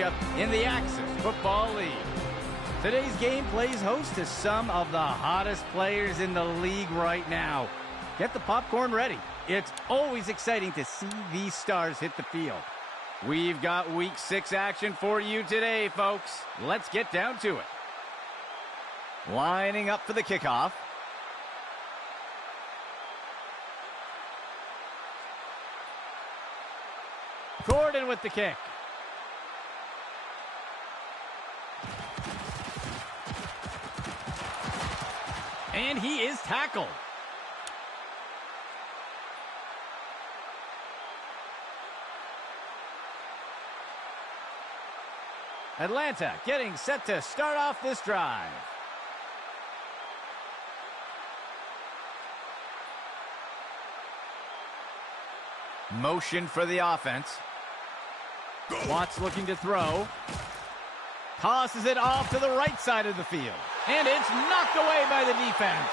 matchup in the Axis Football League. Today's game plays host to some of the hottest players in the league right now. Get the popcorn ready. It's always exciting to see these stars hit the field. We've got Week 6 action for you today, folks. Let's get down to it. Lining up for the kickoff. Gordon with the kick. And he is tackled. Atlanta getting set to start off this drive. Motion for the offense. Watts looking to throw. Tosses it off to the right side of the field. And it's knocked away by the defense.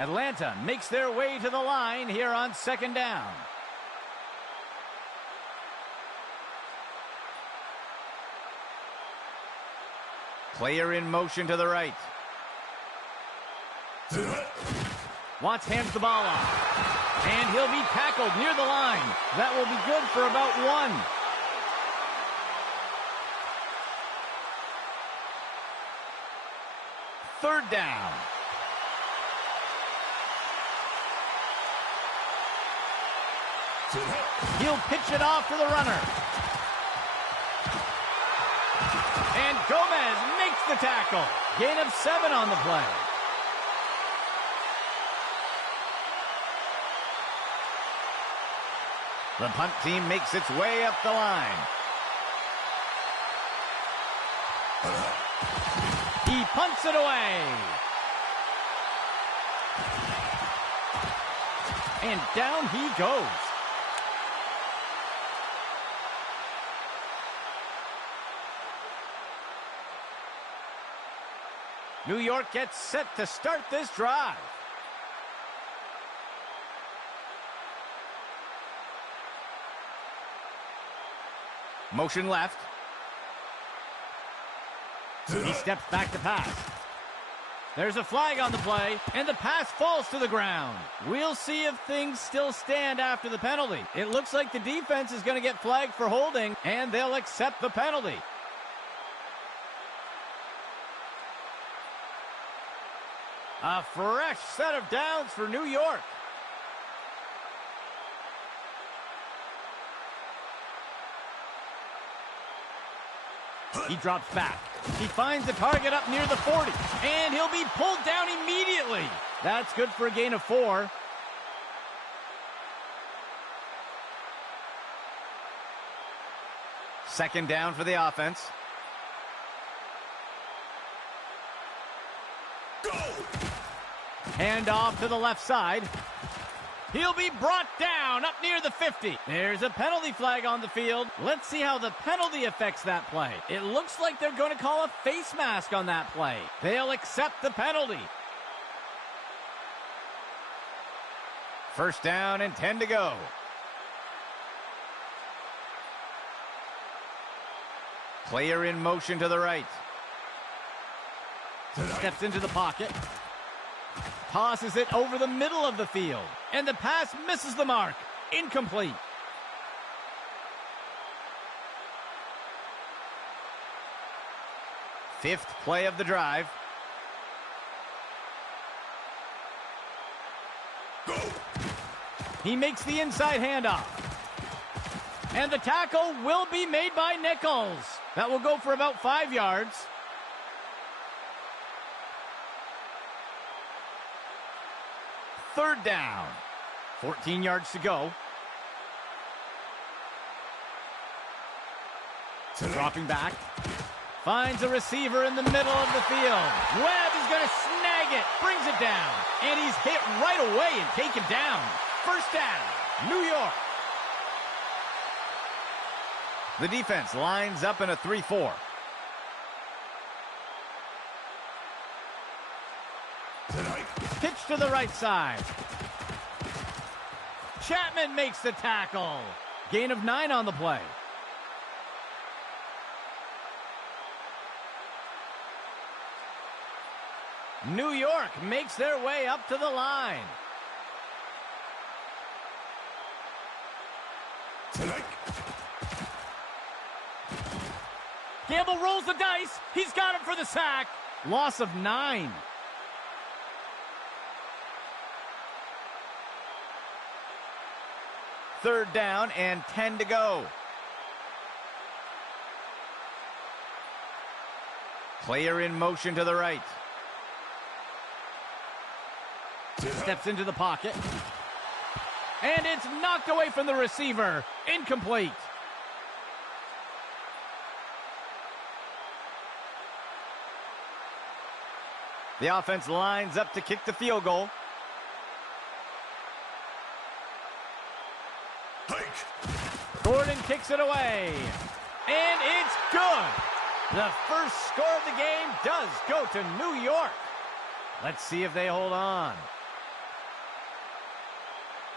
Atlanta makes their way to the line here on second down. Player in motion to the right. Watts hands the ball off. And he'll be tackled near the line. That will be good for about 1. Third down. He'll pitch it off to the runner. And Gomez makes the tackle. Gain of 7 on the play. The punt team makes its way up the line. He punts it away. And down he goes. New York gets set to start this drive. Motion left. He steps back to pass. There's a flag on the play, and the pass falls to the ground. We'll see if things still stand after the penalty. It looks like the defense is going to get flagged for holding, and they'll accept the penalty. A fresh set of downs for New York. He drops back. He finds the target up near the 40, and he'll be pulled down immediately. That's good for a gain of 4. Second down for the offense. Hand off to the left side. He'll be brought down up near the 50. There's a penalty flag on the field. Let's see how the penalty affects that play. It looks like they're going to call a face mask on that play. They'll accept the penalty. First down and 10 to go. Player in motion to the right. Steps into the pocket. Tosses it over the middle of the field. And the pass misses the mark. Incomplete. Fifth play of the drive. He makes the inside handoff. And the tackle will be made by Nichols. That will go for about 5 yards. Third down. 14 yards to go. Dropping back. Finds a receiver in the middle of the field. Webb is going to snag it. Brings it down. And he's hit right away and taken down. First down, New York. The defense lines up in a 3-4. Pitch to the right side. Chapman makes the tackle. Gain of 9 on the play. New York makes their way up to the line. Gamble rolls the dice. He's got him for the sack. Loss of 9. Third down and 10 to go. Player in motion to the right. Steps into the pocket. And it's knocked away from the receiver. Incomplete. The offense lines up to kick the field goal. Gordon kicks it away. And it's good. The first score of the game does go to New York. Let's see if they hold on.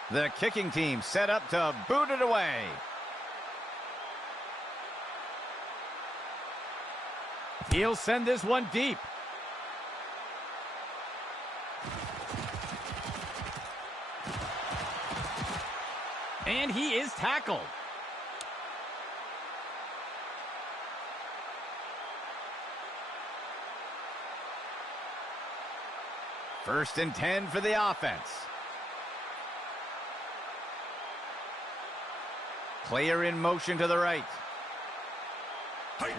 The kicking team set up to boot it away. He'll send this one deep. And he is tackled. First and 10 for the offense. Player in motion to the right.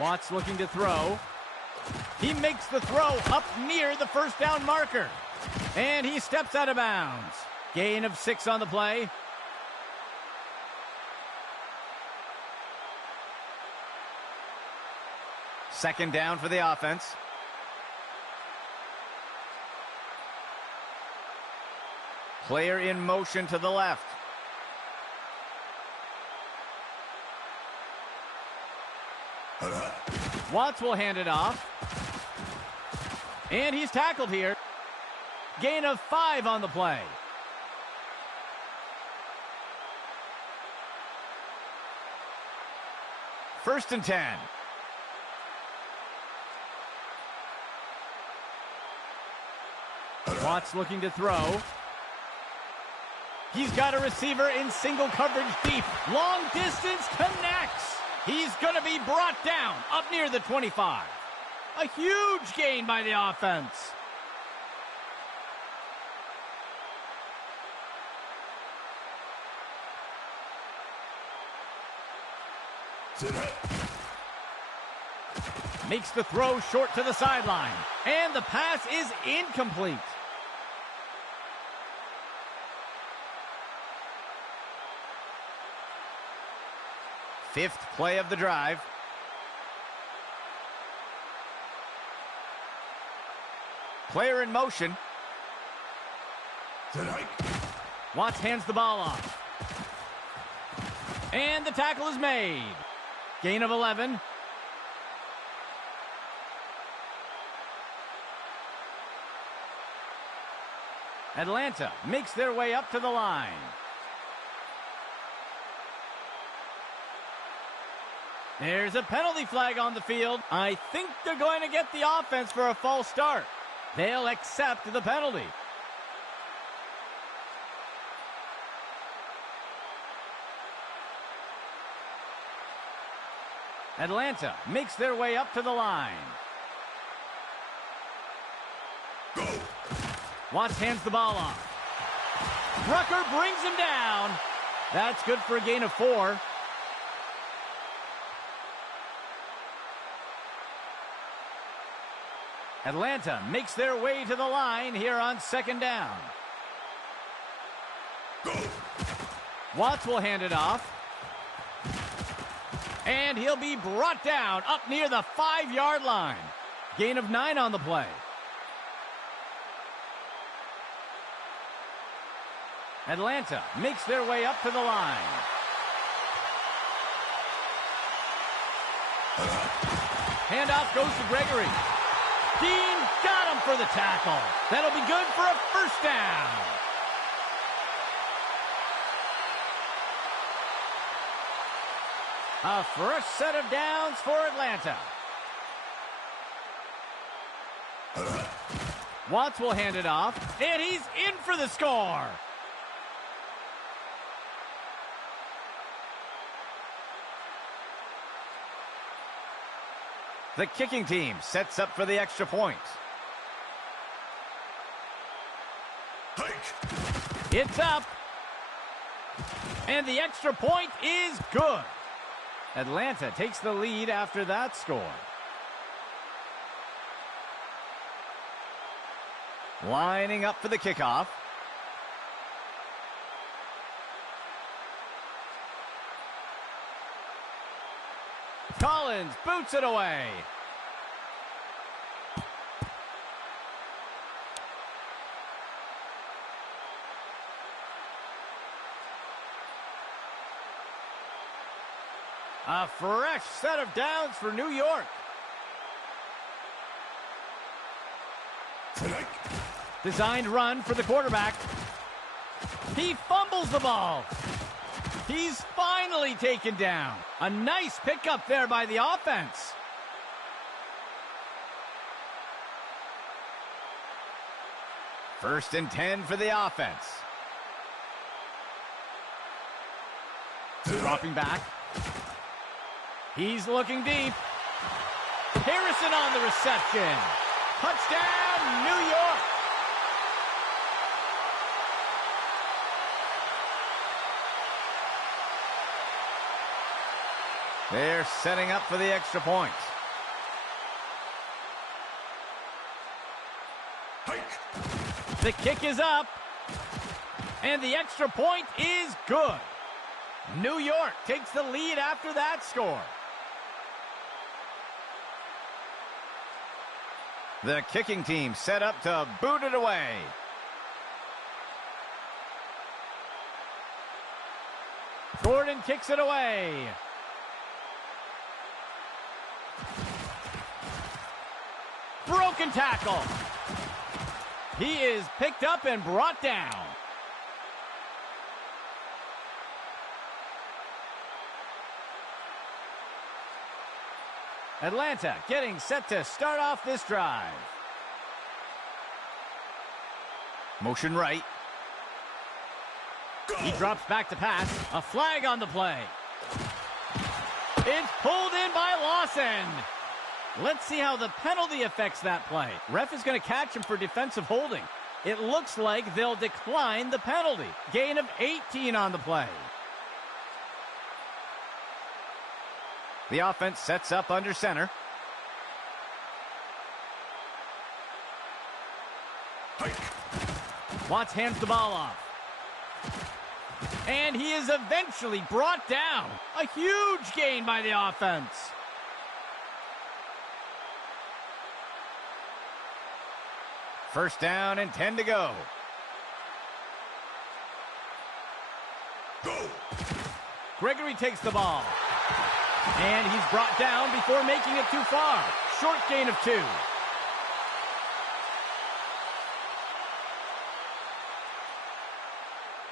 Watts looking to throw. He makes the throw up near the first down marker. And he steps out of bounds. Gain of 6 on the play. Second down for the offense. Player in motion to the left. Watts will hand it off. And he's tackled here. Gain of 5 on the play. First and 10. Watts looking to throw. He's got a receiver in single coverage deep. Long distance connects. He's going to be brought down up near the 25. A huge gain by the offense. Makes the throw short to the sideline. And the pass is incomplete. Fifth play of the drive. Player in motion. Watts hands the ball off. And the tackle is made. Gain of 11. Atlanta makes their way up to the line. There's a penalty flag on the field. I think they're going to get the offense for a false start. They'll accept the penalty. Atlanta makes their way up to the line. Go. Watts hands the ball off. Rucker brings him down. That's good for a gain of 4. Atlanta makes their way to the line here on second down. Go. Watts will hand it off. And he'll be brought down up near the 5-yard line. Gain of 9 on the play. Atlanta makes their way up to the line. Handoff goes to Gregory. Dean got him for the tackle. That'll be good for a first down. A fresh set of downs for Atlanta. Watts will hand it off, and he's in for the score. The kicking team sets up for the extra point. It's up. And the extra point is good. Atlanta takes the lead after that score. Lining up for the kickoff. Collins boots it away. A fresh set of downs for New York. Designed run for the quarterback. He fumbles the ball. He's finally taken down. A nice pickup there by the offense. First and 10 for the offense. Dropping back. He's looking deep. Harrison on the reception. Touchdown, New York. They're setting up for the extra point. The kick is up. And the extra point is good. New York takes the lead after that score. The kicking team set up to boot it away. Gordon kicks it away. Broken tackle. He is picked up and brought down. Atlanta getting set to start off this drive. Motion right. He drops back to pass. A flag on the play. It's pulled in by Lawson. Let's see how the penalty affects that play. Ref is going to catch him for defensive holding. It looks like they'll decline the penalty. Gain of 18 on the play. The offense sets up under center. Watts hands the ball off. And he is eventually brought down. A huge gain by the offense. First down and 10 to go. Gregory takes the ball. And he's brought down before making it too far. Short gain of 2.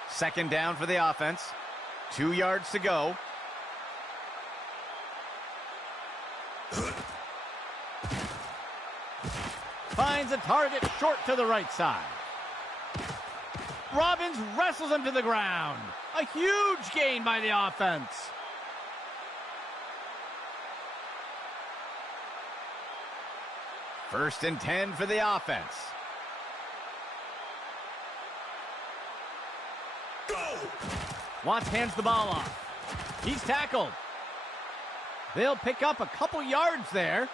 Second down for the offense. 2 yards to go. Finds a target short to the right side. Robbins wrestles him to the ground. A huge gain by the offense. First and 10 for the offense. Watts hands the ball off. He's tackled. They'll pick up a couple yards there.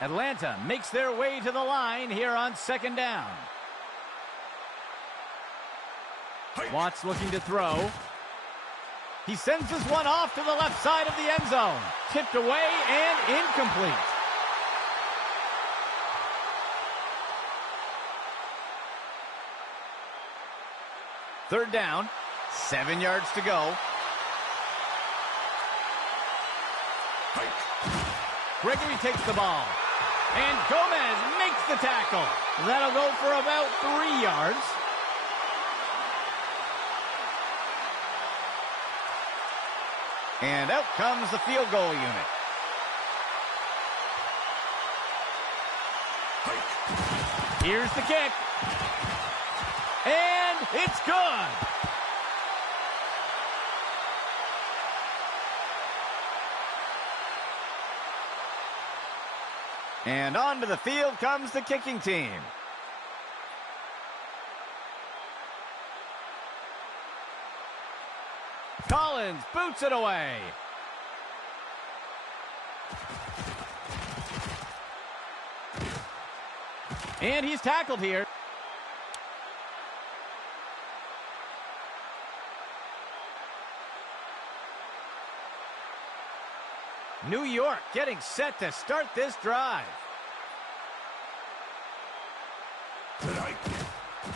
Atlanta makes their way to the line here on second down. Watts looking to throw. He sends this one off to the left side of the end zone. Tipped away and incomplete. Third down, 7 yards to go. Gregory takes the ball. And Gomez makes the tackle. That'll go for about 3 yards. And out comes the field goal unit. Here's the kick. And it's good. And onto the field comes the kicking team. Collins boots it away. And he's tackled here. New York getting set to start this drive.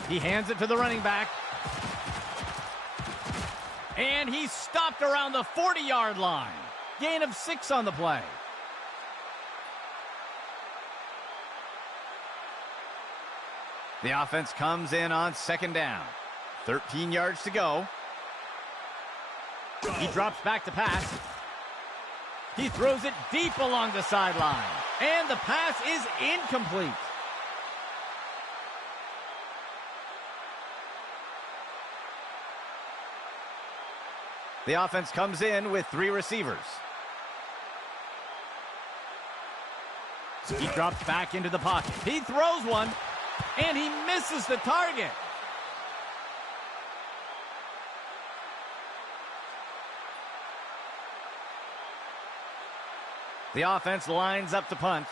He hands it to the running back. And he's stopped around the 40-yard line. Gain of 6 on the play. The offense comes in on second down. 13 yards to go. He drops back to pass. He throws it deep along the sideline. And the pass is incomplete. The offense comes in with 3 receivers. He drops back into the pocket. He throws one, and he misses the target. The offense lines up to punt.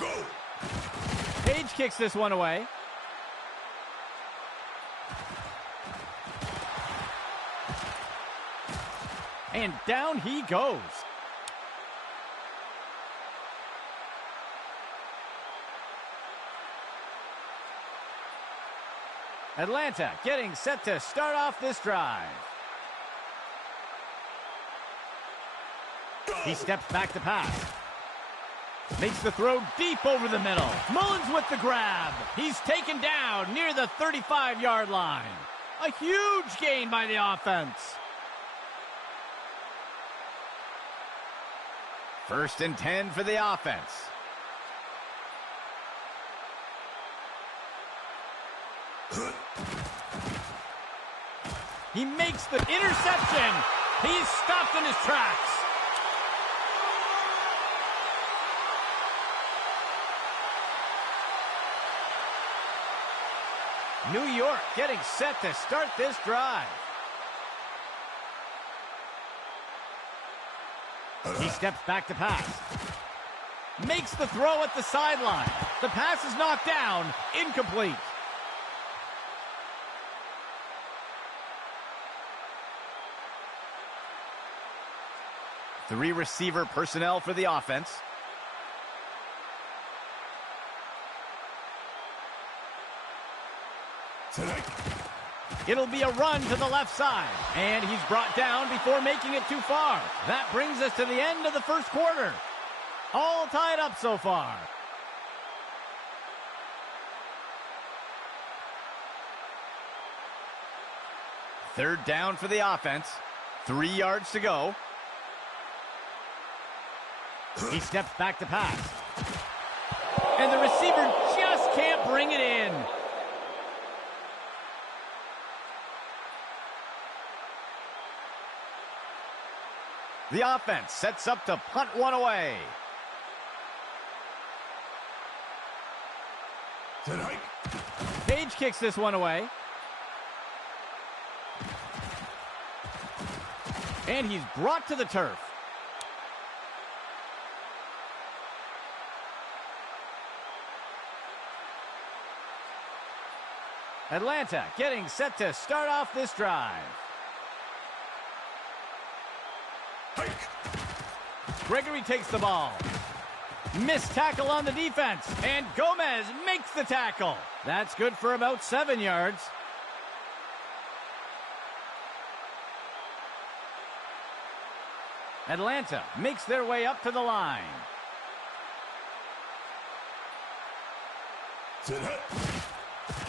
Go. Page kicks this one away. And down he goes. Atlanta getting set to start off this drive. He steps back to pass. Makes the throw deep over the middle. Mullins with the grab. He's taken down near the 35-yard line. A huge gain by the offense. First and 10 for the offense. He makes the interception. He's stopped in his tracks. New York getting set to start this drive. He steps back to pass. Makes the throw at the sideline. The pass is knocked down. Incomplete. Three receiver personnel for the offense. It'll be a run to the left side. And he's brought down before making it too far. That brings us to the end of the first quarter. All tied up so far. Third down for the offense. 3 yards to go. He steps back to pass. And the receiver just can't bring it in. The offense sets up to punt one away. Page kicks this one away. And he's brought to the turf. Atlanta getting set to start off this drive. Gregory takes the ball. Missed tackle on the defense. And Gomez makes the tackle. That's good for about 7 yards. Atlanta makes their way up to the line.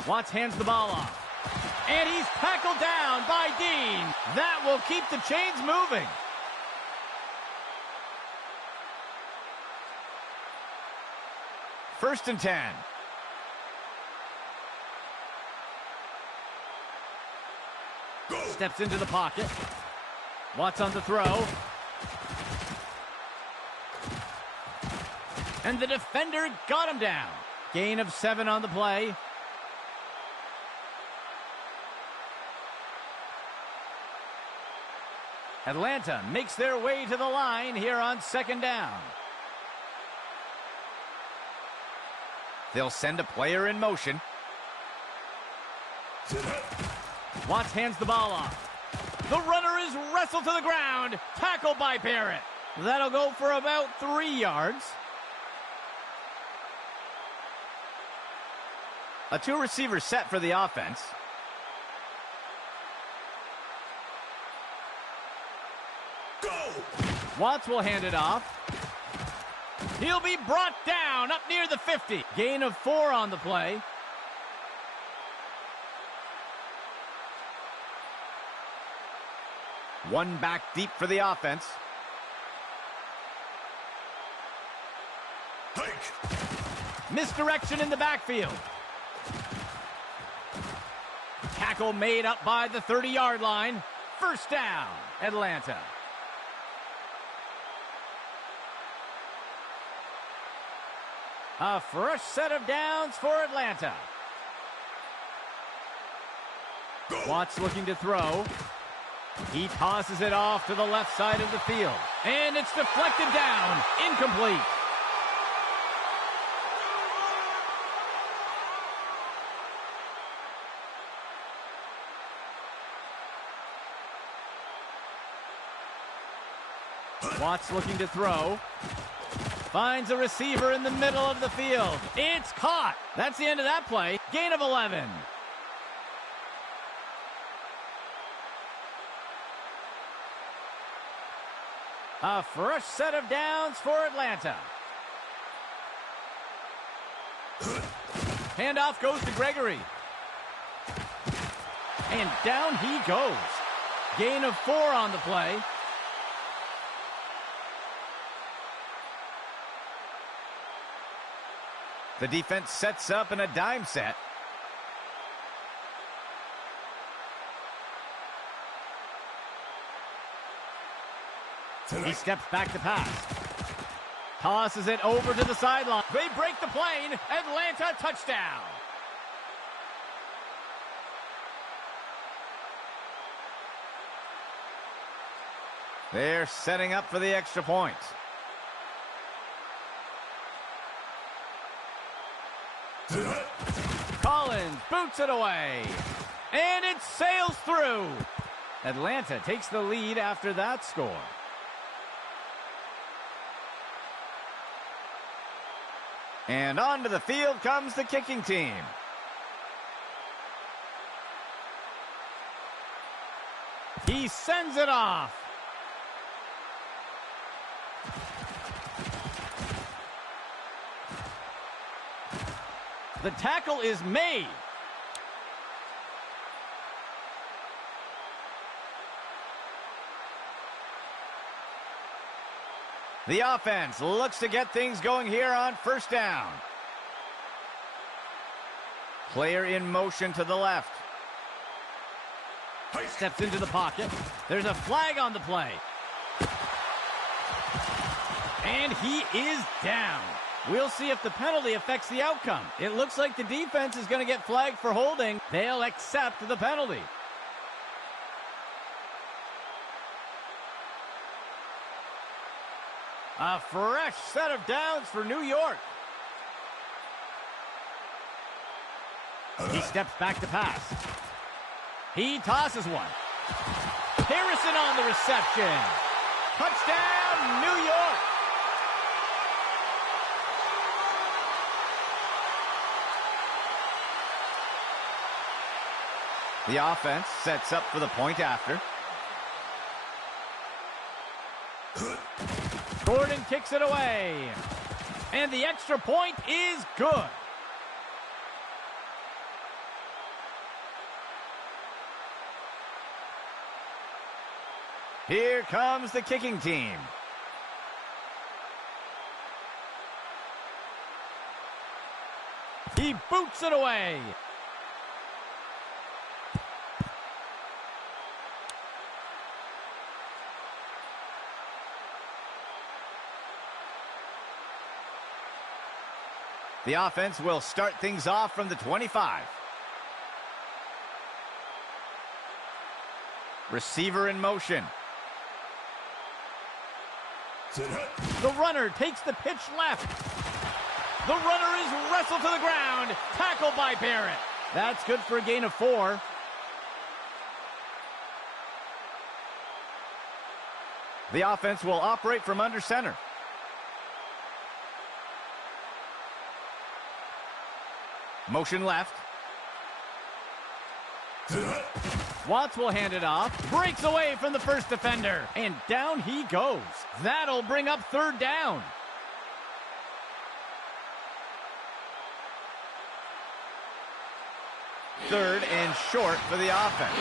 Watts hands the ball off. And he's tackled down by Dean. That will keep the chains moving. First and 10. Go. Steps into the pocket. Watts on the throw. And the defender got him down. Gain of 7 on the play. Atlanta makes their way to the line here on second down. They'll send a player in motion. Watts hands the ball off. The runner is wrestled to the ground. Tackled by Barrett. That'll go for about 3 yards. A 2-receiver set for the offense. Go! Watts will hand it off. He'll be brought down up near the 50. Gain of 4 on the play. One back deep for the offense. Misdirection in the backfield. Tackle made up by the 30-yard line. First down, Atlanta. A fresh set of downs for Atlanta. Watts looking to throw. He tosses it off to the left side of the field. And it's deflected down. Incomplete. Watts looking to throw. Finds a receiver in the middle of the field. It's caught. That's the end of that play. Gain of 11. A fresh set of downs for Atlanta. Handoff goes to Gregory. And down he goes. Gain of 4 on the play. The defense sets up in a dime set. He steps back to pass. Tosses it over to the sideline. They break the plane. Atlanta touchdown. They're setting up for the extra point. Collins boots it away. And it sails through. Atlanta takes the lead after that score. And onto the field comes the kicking team. He sends it off. The tackle is made. The offense looks to get things going here on first down. Player in motion to the left. Steps into the pocket. There's a flag on the play. And he is down. We'll see if the penalty affects the outcome. It looks like the defense is going to get flagged for holding. They'll accept the penalty. A fresh set of downs for New York. He steps back to pass. He tosses one. Harrison on the reception. Touchdown, New York. The offense sets up for the point after. Gordon kicks it away. And the extra point is good. Here comes the kicking team. He boots it away. The offense will start things off from the 25. Receiver in motion. The runner takes the pitch left. The runner is wrestled to the ground. Tackled by Barrett. That's good for a gain of 4. The offense will operate from under center. Motion left. Watts will hand it off. Breaks away from the first defender. And down he goes. That'll bring up 3rd down. Third and short for the offense.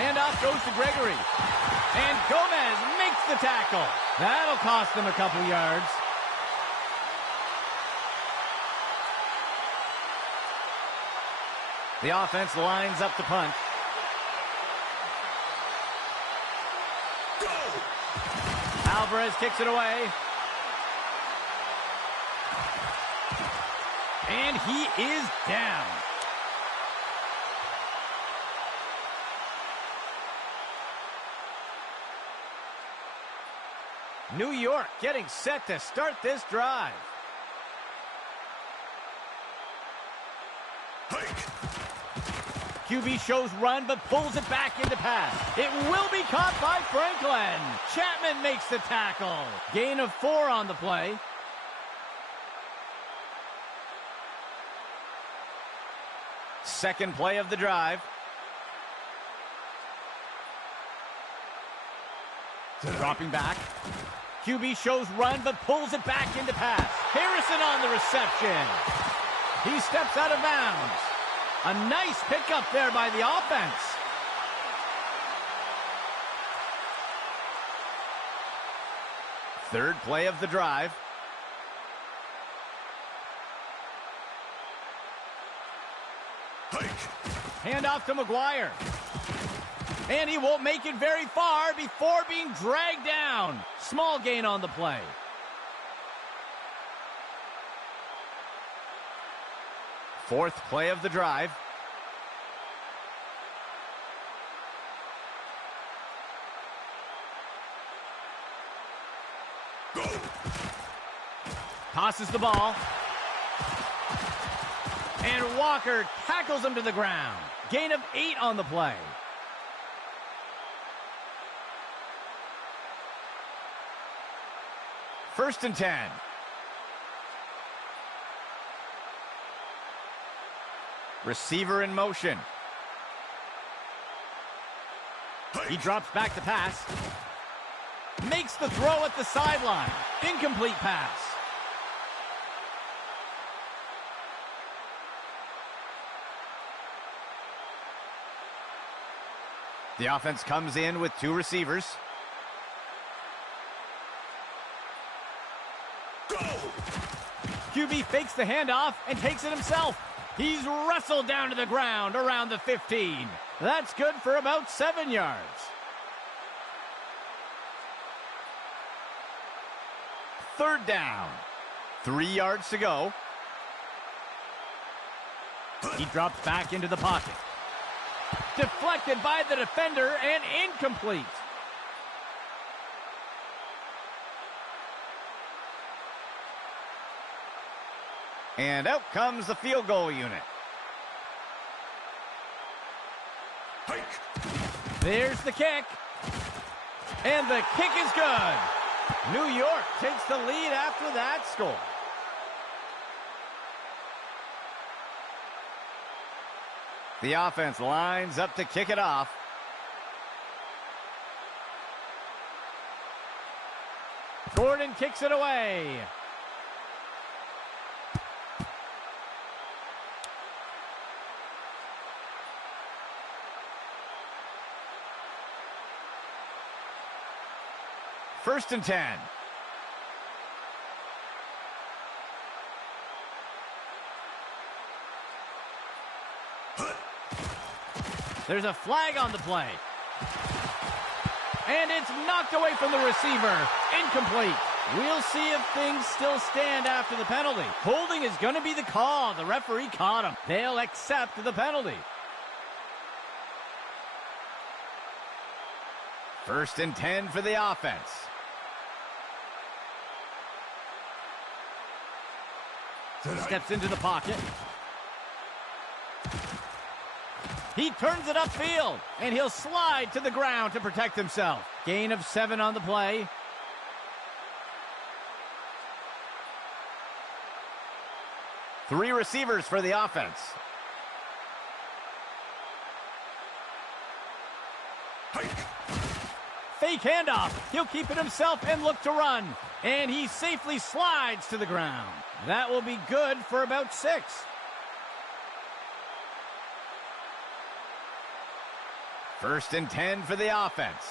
Handoff goes to Gregory. And Gomez makes the tackle. That'll cost them a couple yards. The offense lines up to punt. Go! Alvarez kicks it away. And he is down. New York getting set to start this drive. QB shows run, but pulls it back into pass. It will be caught by Franklin. Chapman makes the tackle. Gain of 4 on the play. Second play of the drive. Dropping back. QB shows run, but pulls it back into pass. Harrison on the reception. He steps out of bounds. A nice pickup there by the offense. Third play of the drive. Hand off to McGuire. And he won't make it very far before being dragged down. Small gain on the play. Fourth play of the drive. Go. Tosses the ball. And Walker tackles him to the ground. Gain of 8 on the play. First and 10. Receiver in motion. He drops back to pass. Makes the throw at the sideline. Incomplete pass. The offense comes in with 2 receivers. Go! QB fakes the handoff and takes it himself. He's wrestled down to the ground around the 15. That's good for about 7 yards. Third down. 3 yards to go. He drops back into the pocket. Deflected by the defender and incomplete. And out comes the field goal unit. Hike. There's the kick. And the kick is good. New York takes the lead after that score. The offense lines up to kick it off. Gordon kicks it away. First and 10. There's a flag on the play. And it's knocked away from the receiver. Incomplete. We'll see if things still stand after the penalty. Holding is going to be the call. The referee caught him. They'll accept the penalty. First and 10 for the offense. Steps into the pocket. He turns it upfield, and he'll slide to the ground to protect himself. Gain of 7 on the play. Three receivers for the offense. Fake handoff. He'll keep it himself and look to run. And he safely slides to the ground. That will be good for about 6. First and 10 for the offense.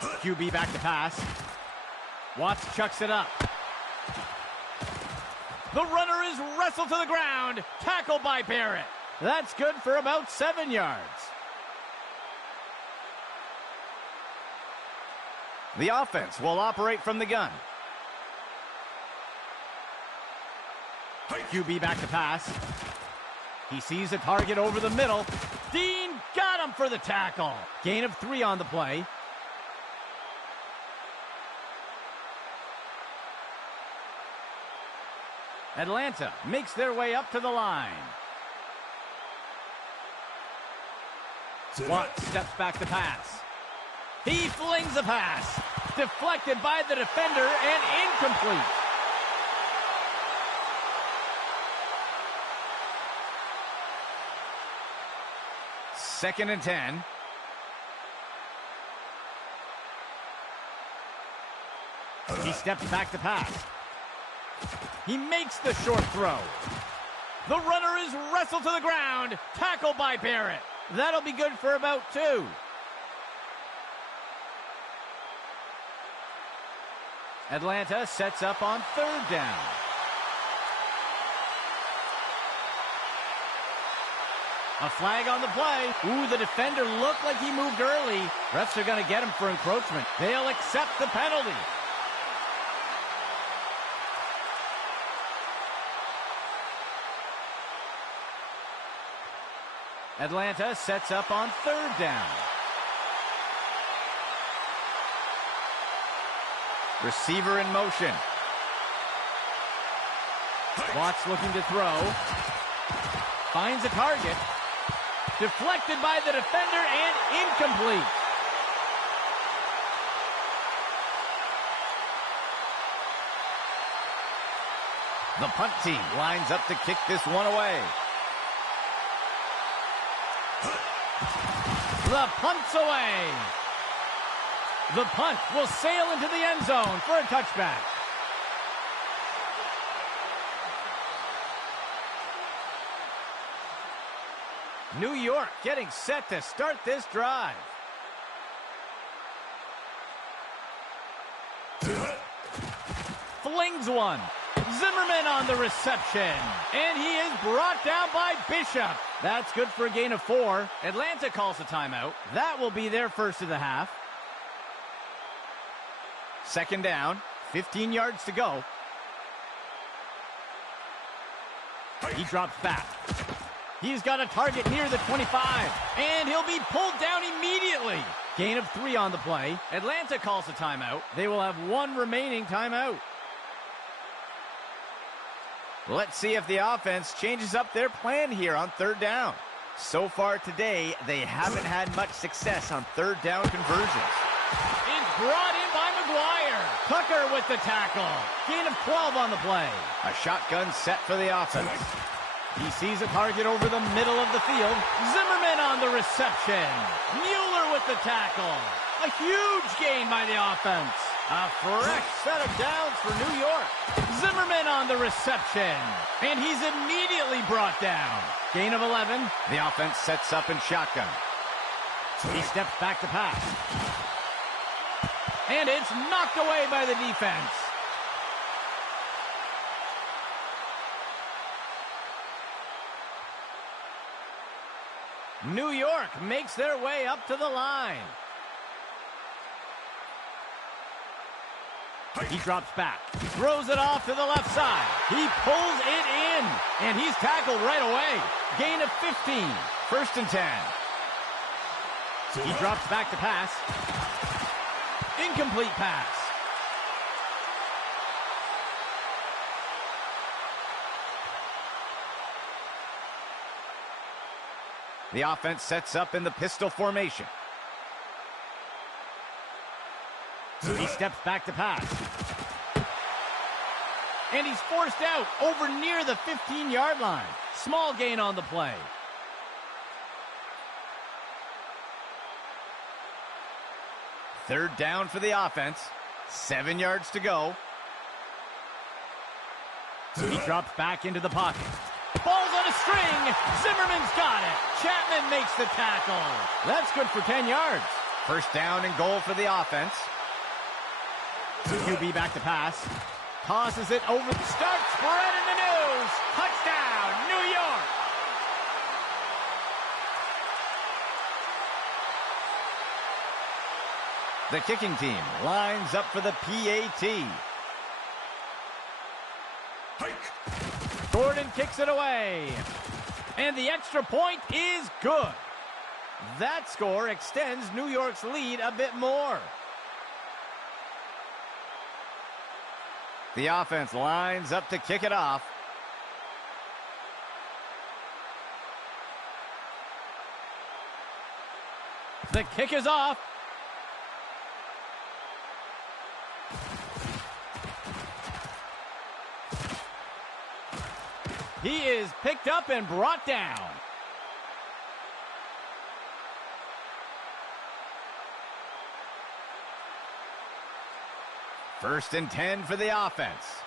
QB back to pass. Watts chucks it up. The runner is wrestled to the ground. Tackled by Barrett. That's good for about 7 yards. The offense will operate from the gun. QB back to pass. He sees a target over the middle. Dean got him for the tackle. Gain of 3 on the play. Atlanta makes their way up to the line. Watts steps back to pass. He flings a pass. Deflected by the defender and incomplete. Second and 10. He steps back to pass. He makes the short throw. The runner is wrestled to the ground. Tackled by Barrett. That'll be good for about 2. Atlanta sets up on 3rd down. A flag on the play. Ooh, the defender looked like he moved early. Refs are going to get him for encroachment. They'll accept the penalty. Atlanta sets up on 3rd down. Receiver in motion. Watts looking to throw. Finds a target. Deflected by the defender and incomplete. The punt team lines up to kick this one away. The punt's away. The punt will sail into the end zone for a touchback. New York getting set to start this drive. Flings one. Zimmerman on the reception. And he is brought down by Bishop. That's good for a gain of 4. Atlanta calls a timeout. That will be their first of the half. Second down. 15 yards to go. He drops back. He's got a target near the 25. And he'll be pulled down immediately. Gain of 3 on the play. Atlanta calls a timeout. They will have 1 remaining timeout. Let's see if the offense changes up their plan here on 3rd down. So far today, they haven't had much success on 3rd down conversions. It's brought in by McGuire. Tucker with the tackle. Gain of 12 on the play. A shotgun set for the offense. He sees a target over the middle of the field. Zimmerman on the reception. Mueller with the tackle. A huge gain by the offense. A fresh set of downs for New York. Zimmerman on the reception. And he's immediately brought down. Gain of 11. The offense sets up in shotgun. He steps back to pass. And it's knocked away by the defense. New York makes their way up to the line. He drops back, throws it off to the left side. He pulls it in, and he's tackled right away. Gain of 15, 1st and 10. He drops back to pass. Incomplete pass. The offense sets up in the pistol formation. He steps back to pass. And he's forced out over near the 15-yard line. Small gain on the play. Third down for the offense. 7 yards to go. He drops back into the pocket. Ball's on a string. Zimmerman's got it. Chapman makes the tackle. That's good for 10 yards. 1st down and goal for the offense. QB back to pass. Tosses it over. Starts spreading the news. Touchdown, New York. The kicking team lines up for the PAT. Gordon kicks it away. And the extra point is good. That score extends New York's lead a bit more. The offense lines up to kick it off. The kick is off. He is picked up and brought down. First and 10 for the offense.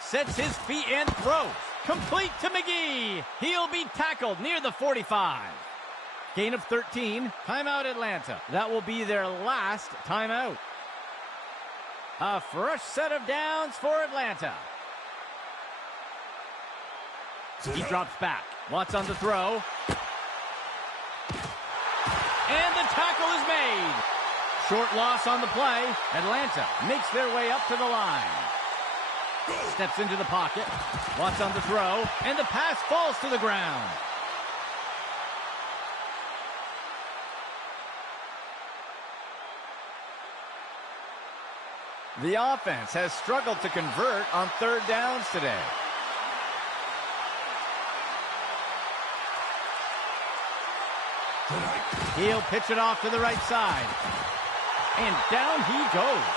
Sets his feet and throws. Complete to McGee. He'll be tackled near the 45. Gain of 13. Timeout Atlanta. That will be their last timeout. A fresh set of downs for Atlanta. He drops back. Watts on the throw. And the tackle is made. Short loss on the play. Atlanta makes their way up to the line. Steps into the pocket. Watts on the throw. And the pass falls to the ground. The offense has struggled to convert on 3rd downs today. He'll pitch it off to the right side. And down he goes.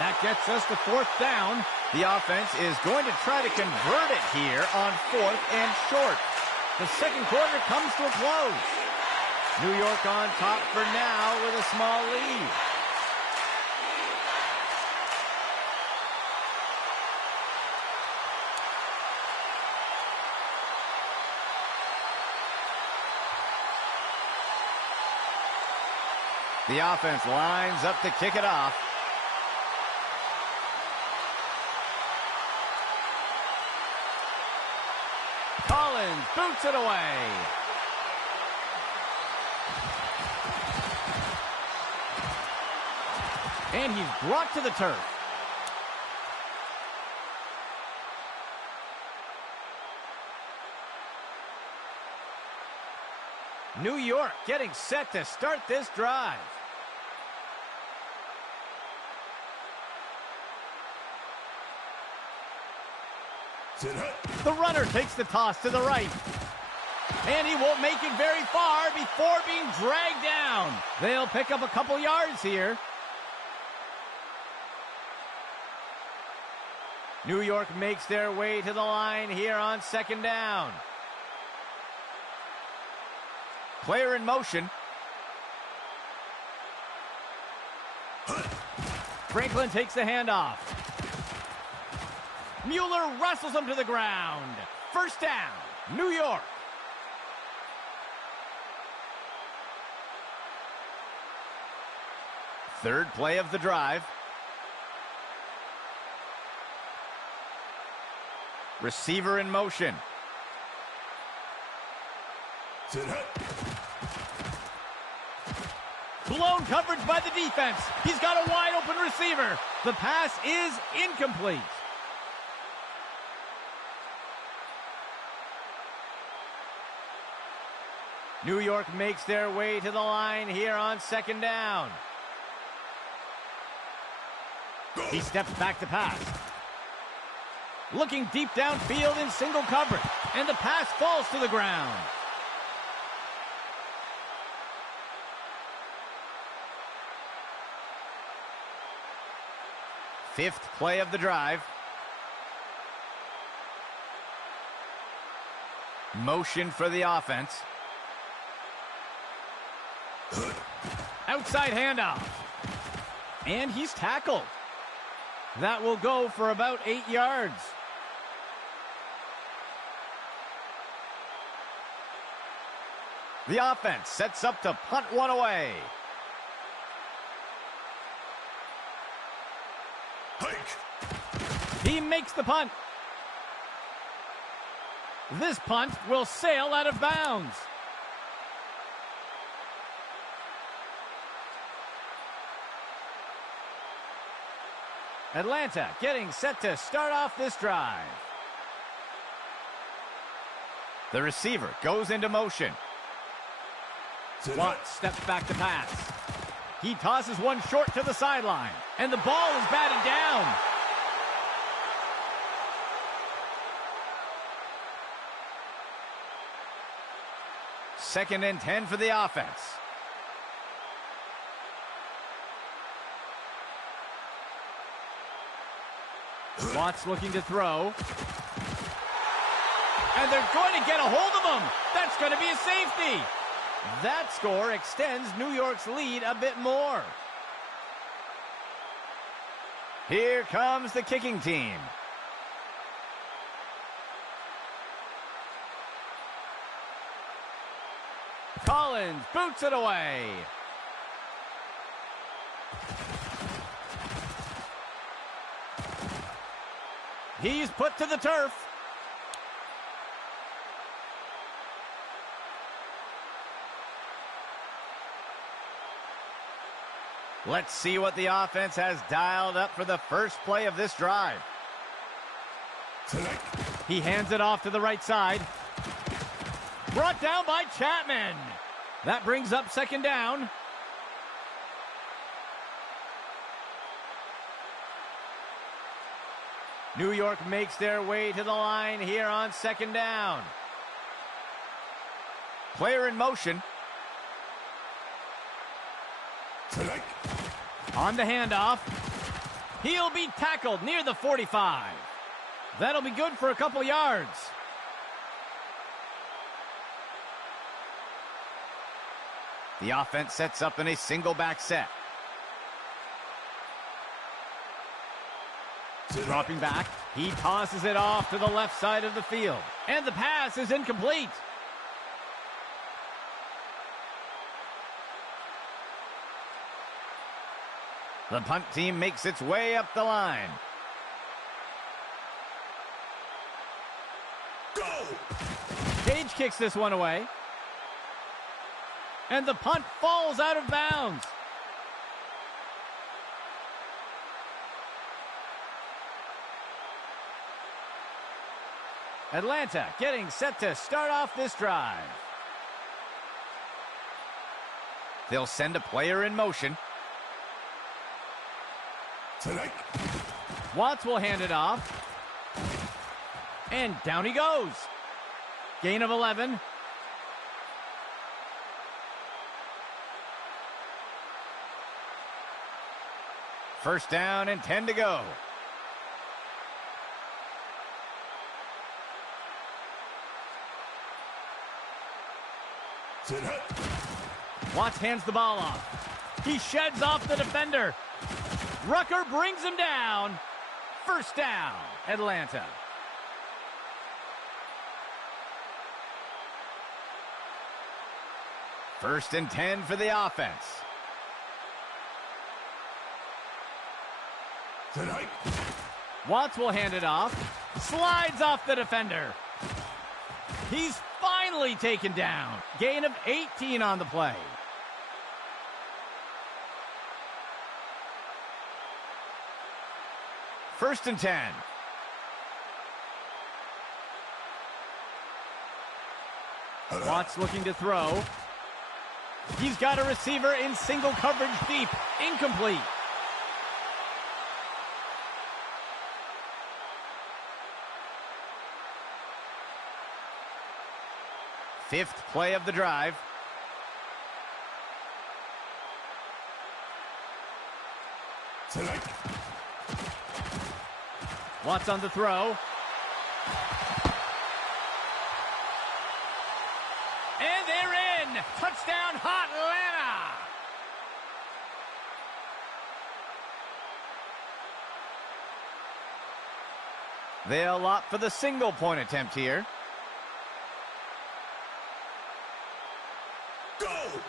That gets us to 4th down. The offense is going to try to convert it here on 4th and short. The second quarter comes to a close. New York on top for now with a small lead. The offense lines up to kick it off. Collins boots it away. And he's brought to the turf. New York getting set to start this drive. The runner takes the toss to the right. And he won't make it very far before being dragged down. They'll pick up a couple yards here. New York makes their way to the line here on 2nd down. Player in motion. Franklin takes the handoff. Mueller wrestles him to the ground. 1st down. New York. Third play of the drive. Receiver in motion. Blown coverage by the defense. He's got a wide open receiver. The pass is incomplete. New York makes their way to the line here on second down. He steps back to pass. Looking deep downfield in single coverage. And the pass falls to the ground. Fifth play of the drive. Motion for the offense. Outside handoff. And he's tackled. That will go for about 8 yards. The offense sets up to punt one away. He makes the punt. This punt will sail out of bounds. Atlanta getting set to start off this drive. The receiver goes into motion. Watt steps back to pass. He tosses one short to the sideline. And the ball is batted down. Second and 10 for the offense. Watt's looking to throw. And they're going to get a hold of him. That's going to be a safety. That score extends New York's lead a bit more. Here comes the kicking team. Collins boots it away. He's put to the turf. Let's see what the offense has dialed up for the first play of this drive. He hands it off to the right side. Brought down by Chapman. That brings up second down. New York makes their way to the line here on second down. Player in motion. On the handoff. He'll be tackled near the 45. That'll be good for a couple yards. The offense sets up in a single back set. Dropping back, he tosses it off to the left side of the field. And the pass is incomplete. The punt team makes its way up the line. Go! Cage kicks this one away. And the punt falls out of bounds. Atlanta getting set to start off this drive. They'll send a player in motion. Watts will hand it off. And down he goes. Gain of 11. First down and 10 to go. Watts hands the ball off. He sheds off the defender. Rucker brings him down. First down, Atlanta. First and 10 for the offense. Tonight. Watts will hand it off. Slides off the defender. He's finally taken down. Gain of 18 on the play. First and 10. Watts looking to throw. He's got a receiver in single coverage deep. Incomplete. Fifth play of the drive. Tonight. Watts on the throw. And they're in! Touchdown, Hot Atlanta! They'll opt for the single point attempt here. Go!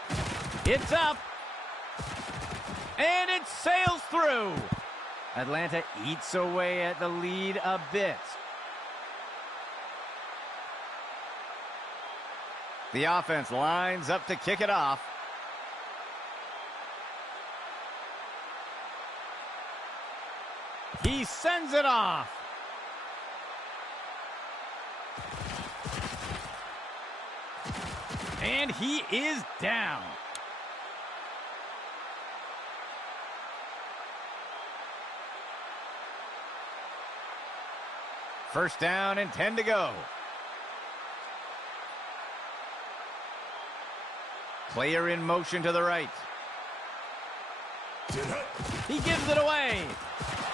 It's up. And it sails through. Atlanta eats away at the lead a bit. The offense lines up to kick it off. He sends it off. And he is down. First down and 10 to go. Player in motion to the right. He gives it away.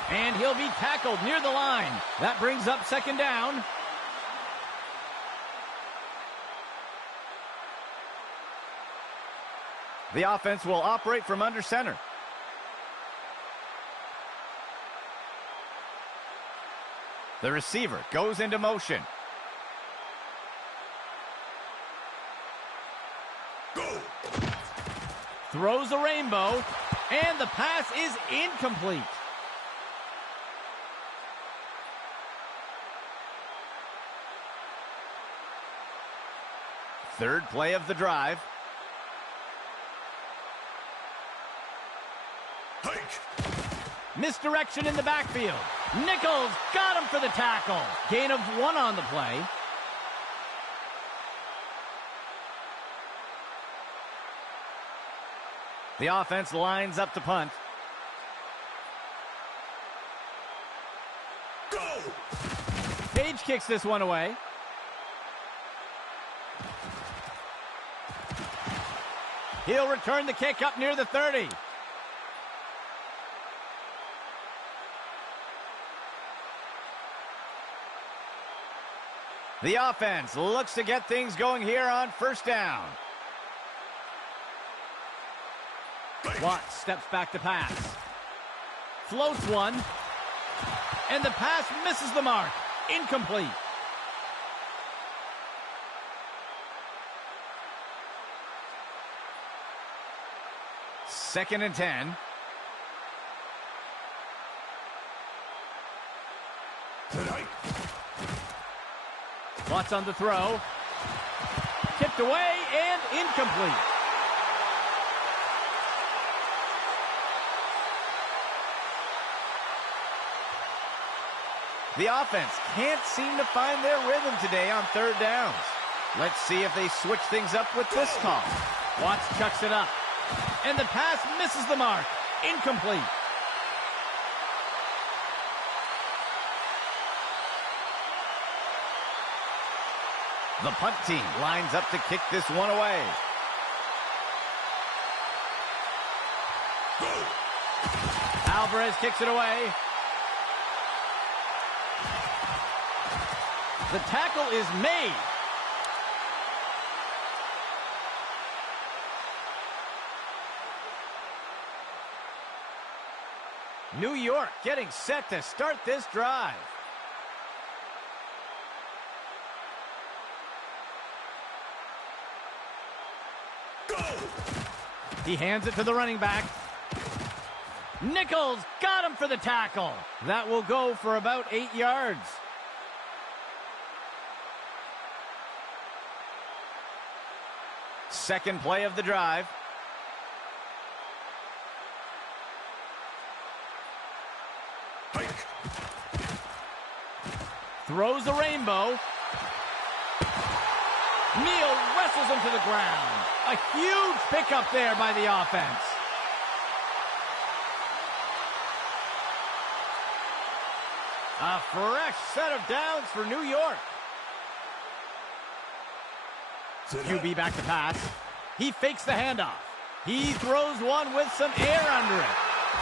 And he'll be tackled near the line. That brings up second down. The offense will operate from under center. The receiver goes into motion. Go! Throws a rainbow, and the pass is incomplete. Third play of the drive. Misdirection in the backfield. Nichols got him for the tackle. Gain of 1 on the play. The offense lines up to punt. Go! Page kicks this one away. He'll return the kick up near the 30. The offense looks to get things going here on first down. Watts steps back to pass. Floats one. And the pass misses the mark. Incomplete. Second and 10. Tonight. Watts on the throw. Tipped away and incomplete. The offense can't seem to find their rhythm today on third downs. Let's see if they switch things up with this call. Watts chucks it up. And the pass misses the mark. Incomplete. The punt team lines up to kick this one away. Alvarez kicks it away. The tackle is made. New York getting set to start this drive. Go! He hands it to the running back. Nichols got him for the tackle. That will go for about 8 yards. Second play of the drive. Hike. Throws the rainbow. Neal wrestles him to the ground. A huge pickup there by the offense. A fresh set of downs for New York. QB back to pass. He fakes the handoff. He throws one with some air under it.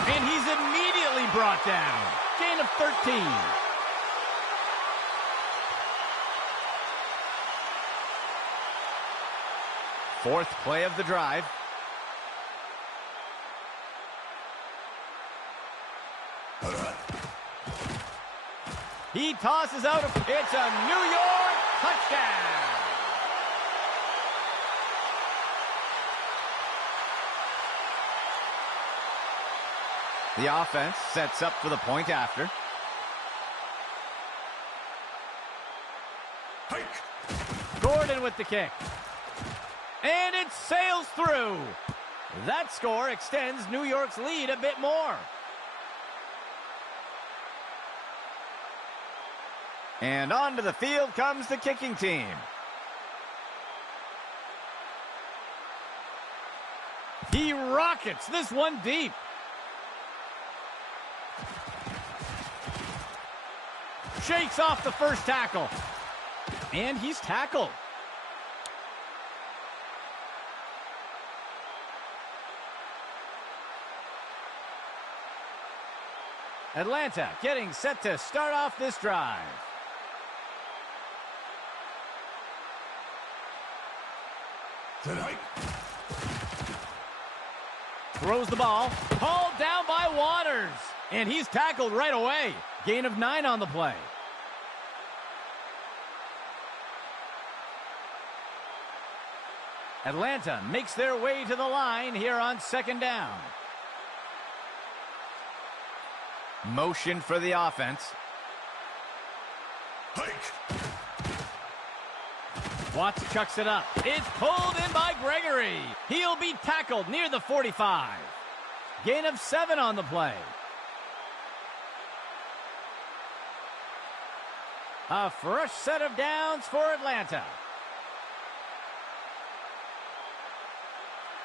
And he's immediately brought down. Gain of 13. Fourth play of the drive. He tosses out a pitch, a New York touchdown. The offense sets up for the point after. Hike. Gordon with the kick. And it sails through. That score extends New York's lead a bit more. And onto the field comes the kicking team. He rockets this one deep. Shakes off the first tackle. And he's tackled. Atlanta getting set to start off this drive. Tonight. Throws the ball. Hauled down by Waters. And he's tackled right away. Gain of 9 on the play. Atlanta makes their way to the line here on second down. Motion for the offense. Hike. Watts chucks it up. It's pulled in by Gregory. He'll be tackled near the 45. Gain of 7 on the play. A fresh set of downs for Atlanta.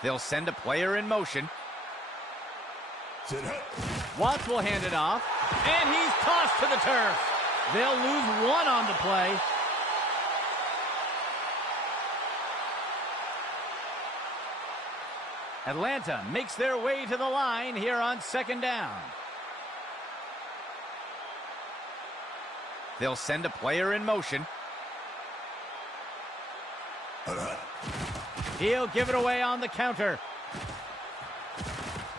They'll send a player in motion. Tonight. Watts will hand it off, and he's tossed to the turf. They'll lose 1 on the play. Atlanta makes their way to the line here on second down. They'll send a player in motion. He'll give it away on the counter.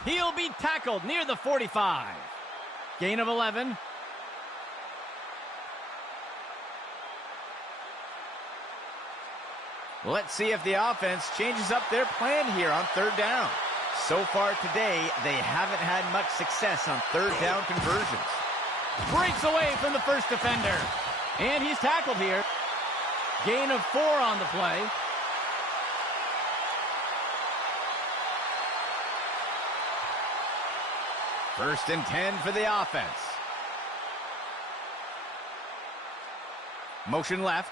He'll be tackled near the 45. Gain of 11. Let's see if the offense changes up their plan here on third down. So far today, they haven't had much success on third down conversions. Breaks away from the first defender. And he's tackled here. Gain of 4 on the play. First and 10 for the offense. Motion left.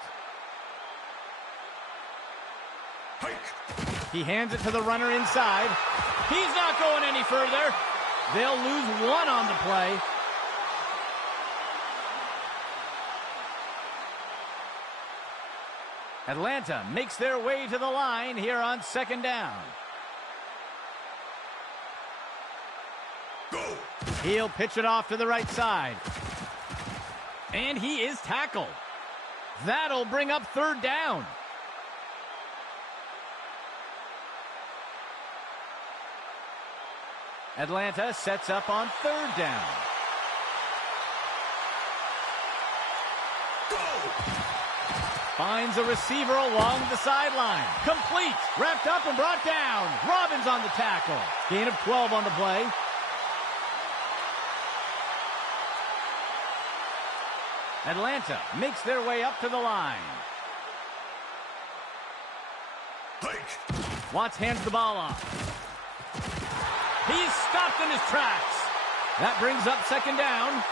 Hike. He hands it to the runner inside. He's not going any further. They'll lose 1 on the play. Atlanta makes their way to the line here on second down. Go. He'll pitch it off to the right side. And he is tackled. That'll bring up third down. Atlanta sets up on third down. Go. Finds a receiver along the sideline. Complete. Wrapped up and brought down. Robbins on the tackle. Gain of 12 on the play. Atlanta makes their way up to the line. Hike. Watts hands the ball off. He's stopped in his tracks. That brings up second down.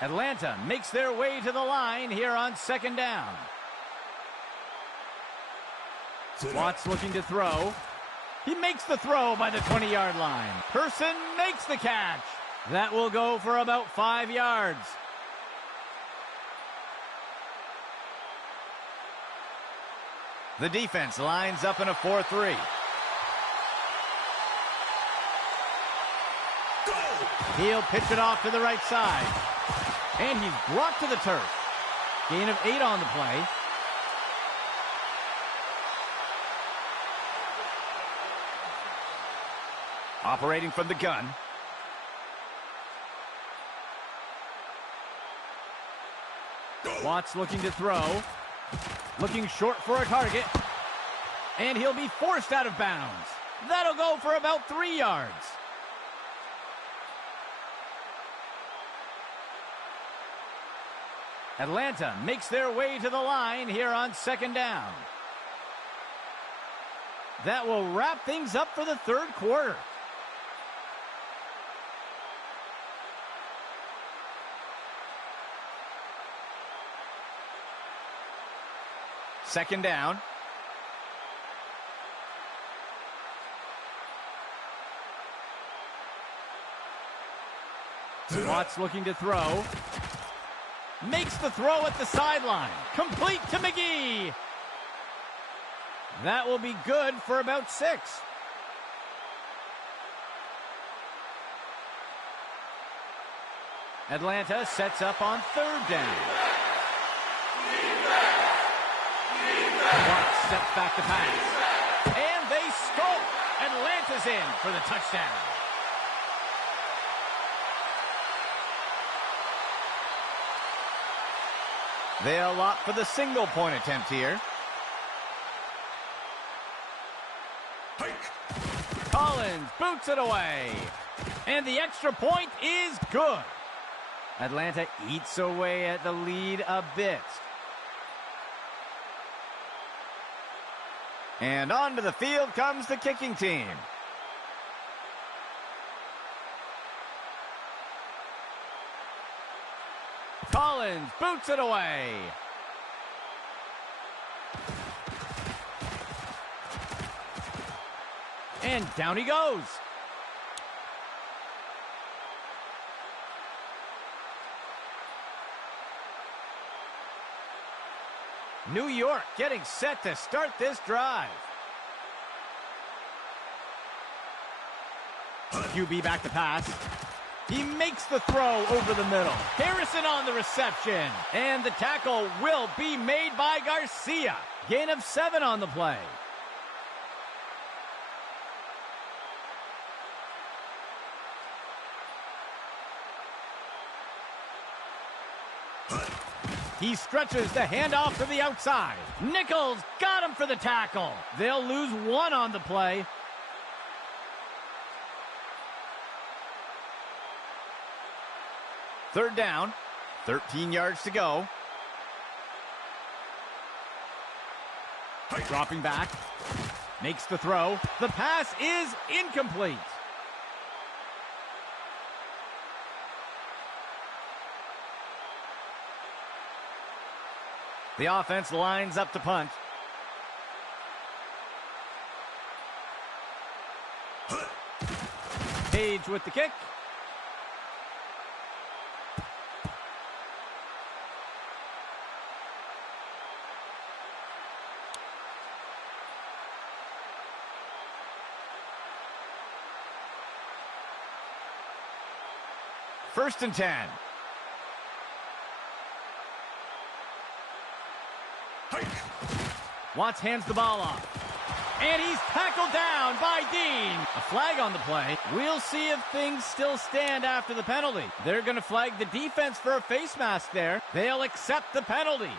Atlanta makes their way to the line here on second down. Watts looking to throw. He makes the throw by the 20-yard line. Person makes the catch. That will go for about 5 yards. The defense lines up in a 4-3. He'll pitch it off to the right side. And he's brought to the turf. Gain of 8 on the play. Operating from the gun. Watts looking to throw. Looking short for a target. And he'll be forced out of bounds. That'll go for about 3 yards. Atlanta makes their way to the line here on second down. That will wrap things up for the third quarter. Second down. Watts looking to throw. Makes the throw at the sideline. Complete to McGee. That will be good for about 6. Atlanta sets up on third down. Watts steps back to pass. And they score. Atlanta's in for the touchdown. They'll opt for the single point attempt here. Hike. Collins boots it away. And the extra point is good. Atlanta eats away at the lead a bit. And onto the field comes the kicking team. Collins boots it away. And down he goes. New York getting set to start this drive. QB back to pass. He makes the throw over the middle. Harrison on the reception. And the tackle will be made by Garcia. Gain of 7 on the play. He stretches the handoff to the outside. Nichols got him for the tackle. They'll lose 1 on the play. Third down, 13 yards to go. Dropping back, makes the throw. The pass is incomplete. The offense lines up to punt. Page with the kick. First and 10. Watts hands the ball off. And he's tackled down by Dean. A flag on the play. We'll see if things still stand after the penalty. They're going to flag the defense for a face mask there. They'll accept the penalty.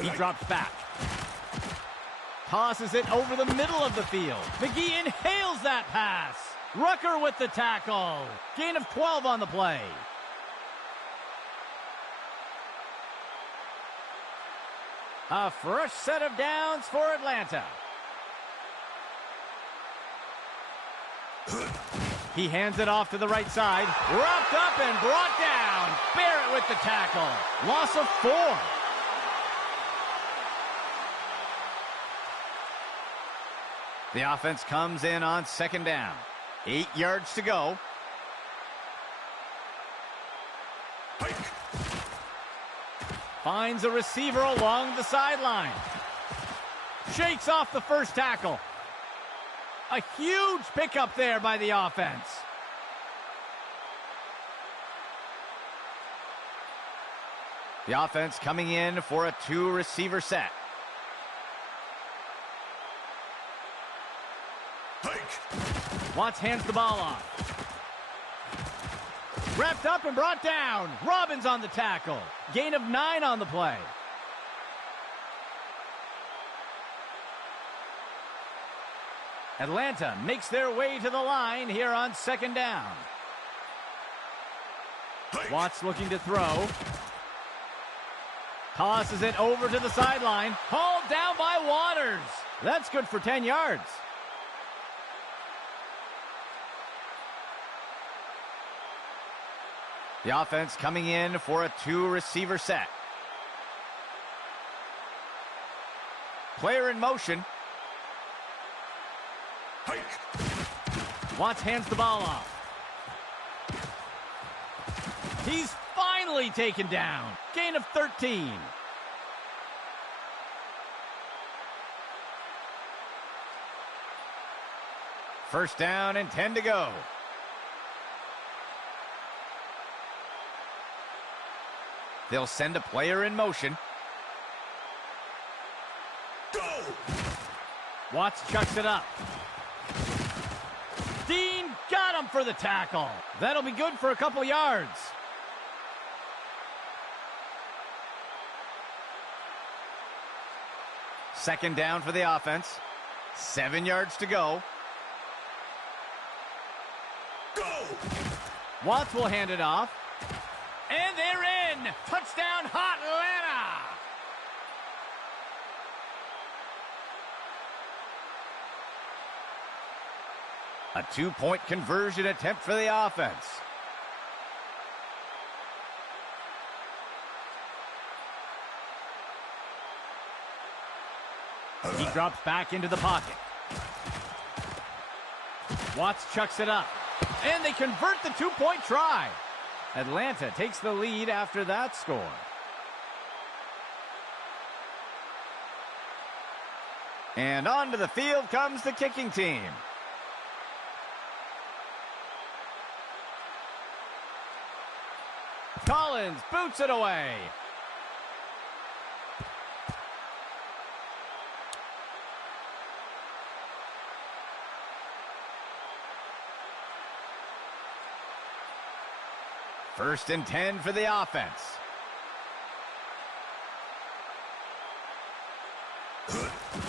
He drops back. Tosses it over the middle of the field. McGee inhales that pass. Rucker with the tackle. Gain of 12 on the play. A fresh set of downs for Atlanta. He hands it off to the right side. Wrapped up and brought down. Barrett with the tackle. Loss of 4. The offense comes in on second down. 8 yards to go. Hike. Finds a receiver along the sideline. Shakes off the first tackle. A huge pickup there by the offense. The offense coming in for a 2-receiver set. Watts hands the ball off. Wrapped up and brought down. Robbins on the tackle. Gain of 9 on the play. Atlanta makes their way to the line here on second down. Watts looking to throw. Tosses it over to the sideline. Hauled down by Waters. That's good for 10 yards. The offense coming in for a 2-receiver set. Player in motion. Hike. Watts hands the ball off. He's finally taken down. Gain of 13. First down and 10 to go. They'll send a player in motion. Go! Watts chucks it up. Dean got him for the tackle. That'll be good for a couple yards. Second down for the offense. 7 yards to go. Go! Watts will hand it off. And they're in! Touchdown, Hot Atlanta! A 2-point conversion attempt for the offense. He drops back into the pocket. Watts chucks it up. And they convert the 2-point try. Atlanta takes the lead after that score. And onto the field comes the kicking team. Collins boots it away. First and 10 for the offense.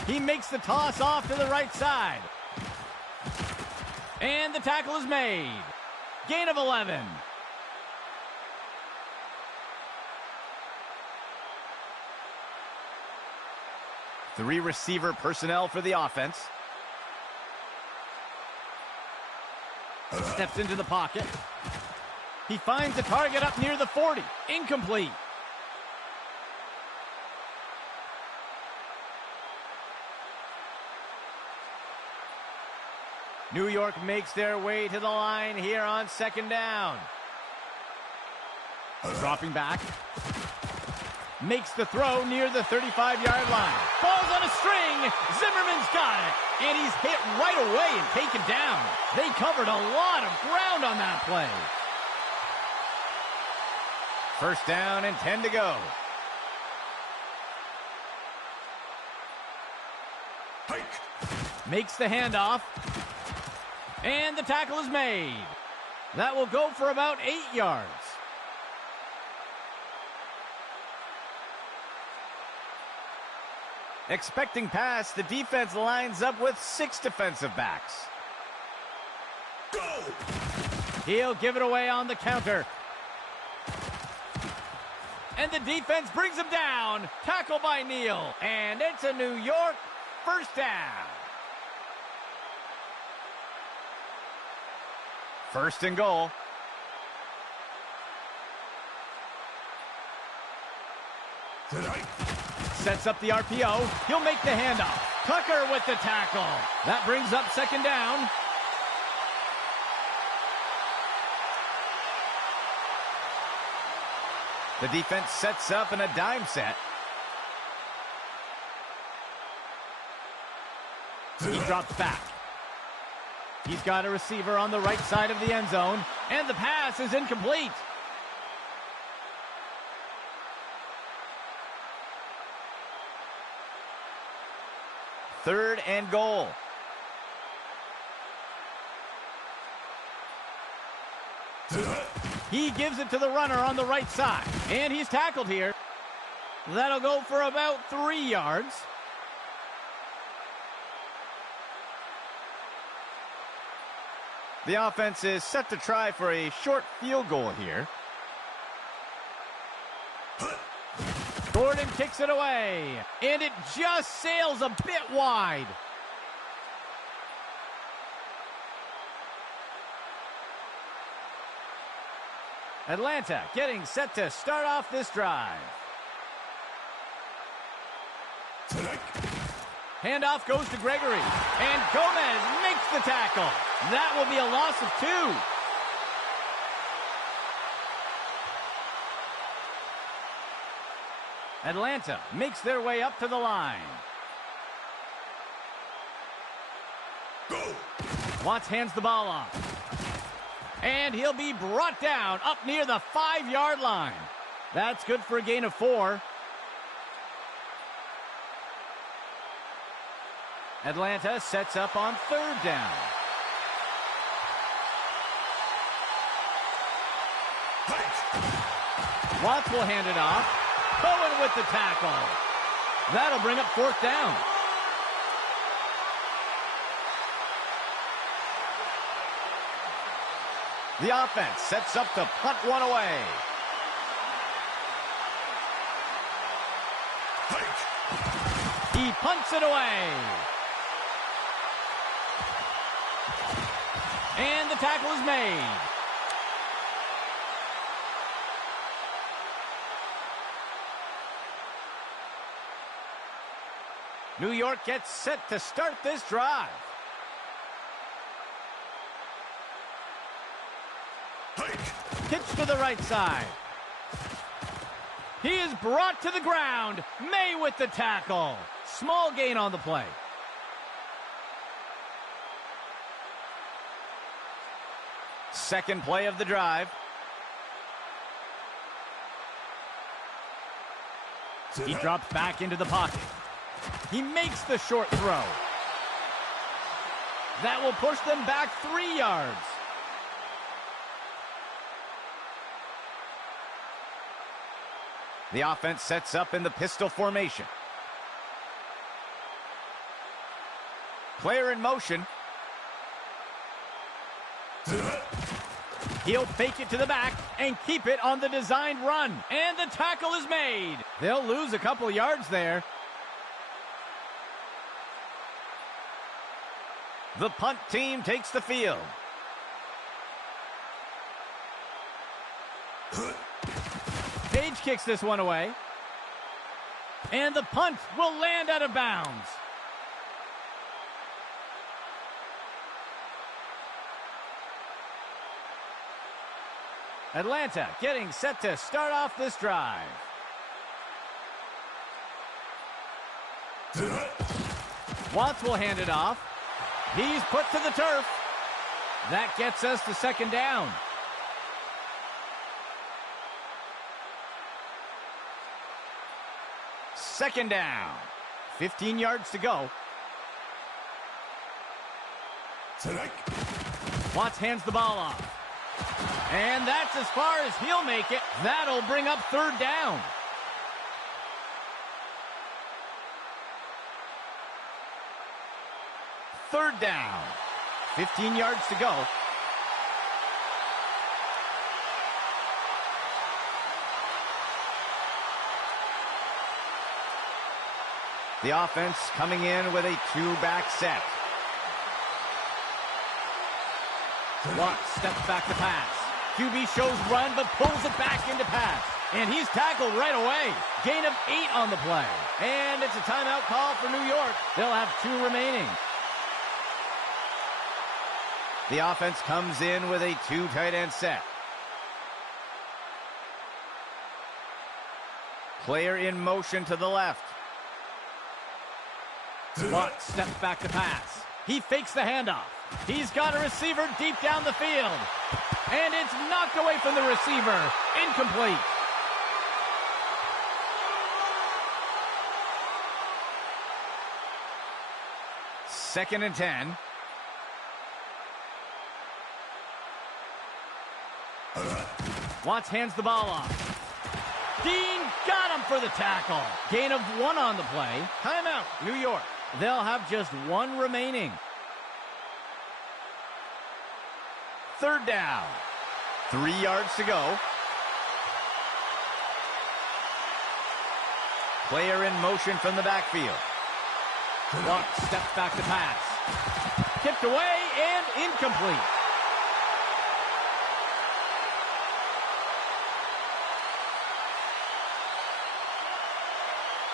He makes the toss off to the right side. And the tackle is made. Gain of 11. Three receiver personnel for the offense. Steps into the pocket. He finds the target up near the 40. Incomplete. New York makes their way to the line here on second down. Dropping back. Makes the throw near the 35-yard line. Ball's on a string. Zimmerman's got it. And he's hit right away and taken down. They covered a lot of ground on that play. First down and 10 to go. Hike. Makes the handoff. And the tackle is made. That will go for about 8 yards. Expecting pass, the defense lines up with 6 defensive backs. Go. He'll give it away on the counter. And the defense brings him down. Tackle by Neal. And it's a New York first down. First and goal. Tonight. Sets up the RPO. He'll make the handoff. Tucker with the tackle. That brings up second down. The defense sets up in a dime set. He drops back. He's got a receiver on the right side of the end zone, and the pass is incomplete. Third and goal. He gives it to the runner on the right side, and he's tackled here. That'll go for about 3 yards. The offense is set to try for a short field goal here. Gordon kicks it away, and it just sails a bit wide. Atlanta getting set to start off this drive. Handoff goes to Gregory, and Gomez makes the tackle. That will be a loss of 2. Atlanta makes their way up to the line. Go. Watts hands the ball off. And he'll be brought down up near the 5-yard line. That's good for a gain of 4. Atlanta sets up on third down. Watts will hand it off. Cohen with the tackle. That'll bring up fourth down. The offense sets up to punt one away. He punts it away. And the tackle is made. New York gets set to start this drive. Pitch to the right side. He is brought to the ground. May with the tackle. Small gain on the play. Second play of the drive. He drops back into the pocket. He makes the short throw. That will push them back 3 yards. The offense sets up in the pistol formation. Player in motion. He'll fake it to the back and keep it on the designed run. And the tackle is made. They'll lose a couple yards there. The punt team takes the field. Page kicks this one away. And the punt will land out of bounds. Atlanta getting set to start off this drive. Watts will hand it off. He's put to the turf. That gets us to second down. Second down. 15 yards to go. Strike. Watts hands the ball off. And that's as far as he'll make it. That'll bring up third down. Third down. 15 yards to go. The offense coming in with a two-back set. Watts steps back to pass. QB shows run, but pulls it back into pass. And he's tackled right away. Gain of 8 on the play. And it's a timeout call for New York. They'll have 2 remaining. The offense comes in with a 2 tight end set. Player in motion to the left. Watts steps back to pass. He fakes the handoff. He's got a receiver deep down the field. And it's knocked away from the receiver. Incomplete. Second and 10. Watts hands the ball off. Dean got him for the tackle. Gain of 1 on the play. Timeout, New York. They'll have just 1 remaining. Third down. 3 yards to go. Player in motion from the backfield. Watts steps back to pass. Tipped away and incomplete.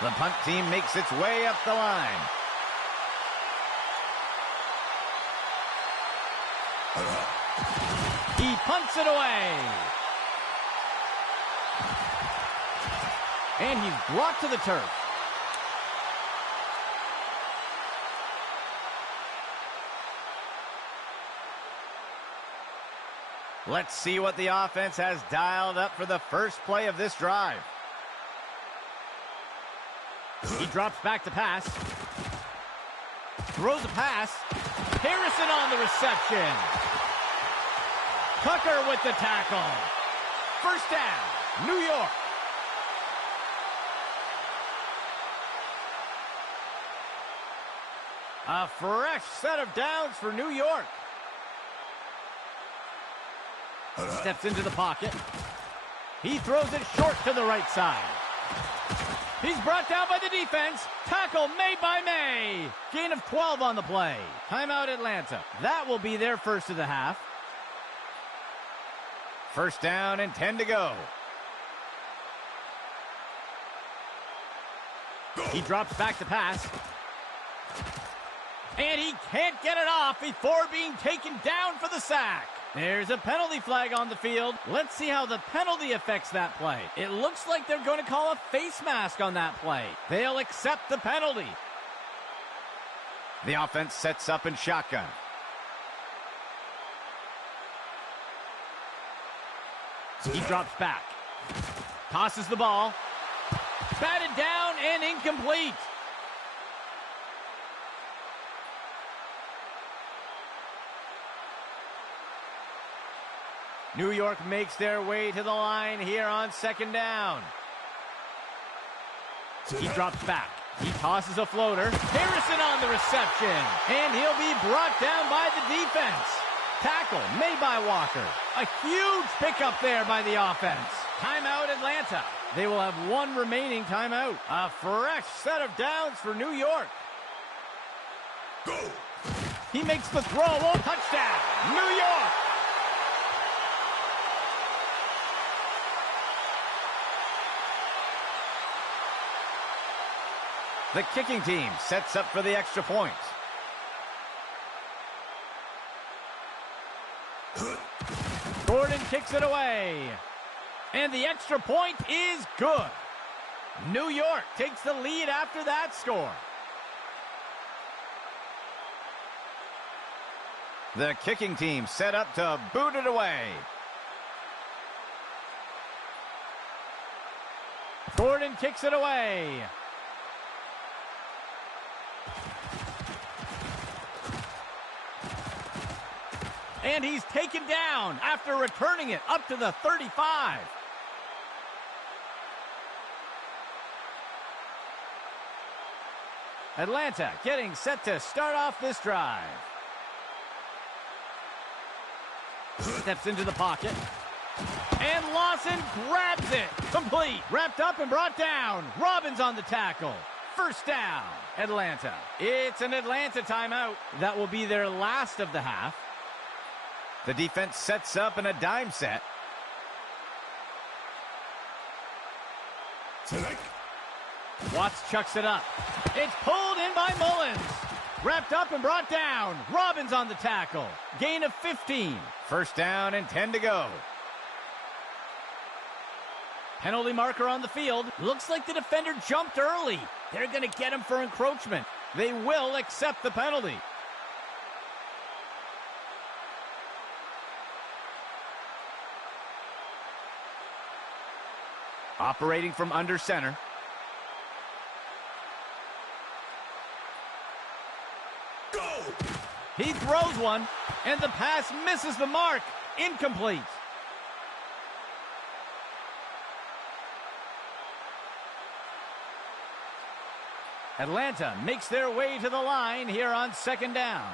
The punt team makes its way up the line. He punts it away. And he's brought to the turf. Let's see what the offense has dialed up for the first play of this drive. He drops back to pass. Throws a pass. Harrison on the reception. Tucker with the tackle. First down, New York. A fresh set of downs for New York. Steps into the pocket. He throws it short to the right side. He's brought down by the defense. Tackle made by May. Gain of 12 on the play. Timeout Atlanta. That will be their first of the half. First down and 10 to go. He drops back to pass. And he can't get it off before being taken down for the sack. There's a penalty flag on the field. Let's see how the penalty affects that play. It looks like they're going to call a face mask on that play. They'll accept the penalty. The offense sets up in shotgun. He drops back. Tosses the ball. Batted down and incomplete. New York makes their way to the line here on second down. He drops back. He tosses a floater. Harrison on the reception. And he'll be brought down by the defense. Tackle made by Walker. A huge pickup there by the offense. Timeout Atlanta. They will have 1 remaining timeout. A fresh set of downs for New York. Go. He makes the throw. Oh, touchdown. New York. The kicking team sets up for the extra point. Gordon kicks it away. And the extra point is good. New York takes the lead after that score. The kicking team set up to boot it away. Gordon kicks it away. And he's taken down after returning it up to the 35. Atlanta getting set to start off this drive. Steps into the pocket. And Lawson grabs it. Complete. Wrapped up and brought down. Robbins on the tackle. First down, Atlanta. It's an Atlanta timeout. That will be their last of the half. The defense sets up in a dime set. Tonight. Watts chucks it up. It's pulled in by Mullins. Wrapped up and brought down. Robbins on the tackle. Gain of 15. First down and 10 to go. Penalty marker on the field. Looks like the defender jumped early. They're going to get him for encroachment. They will accept the penalty. Operating from under center. Go! He throws one, and the pass misses the mark. Incomplete. Atlanta makes their way to the line here on second down.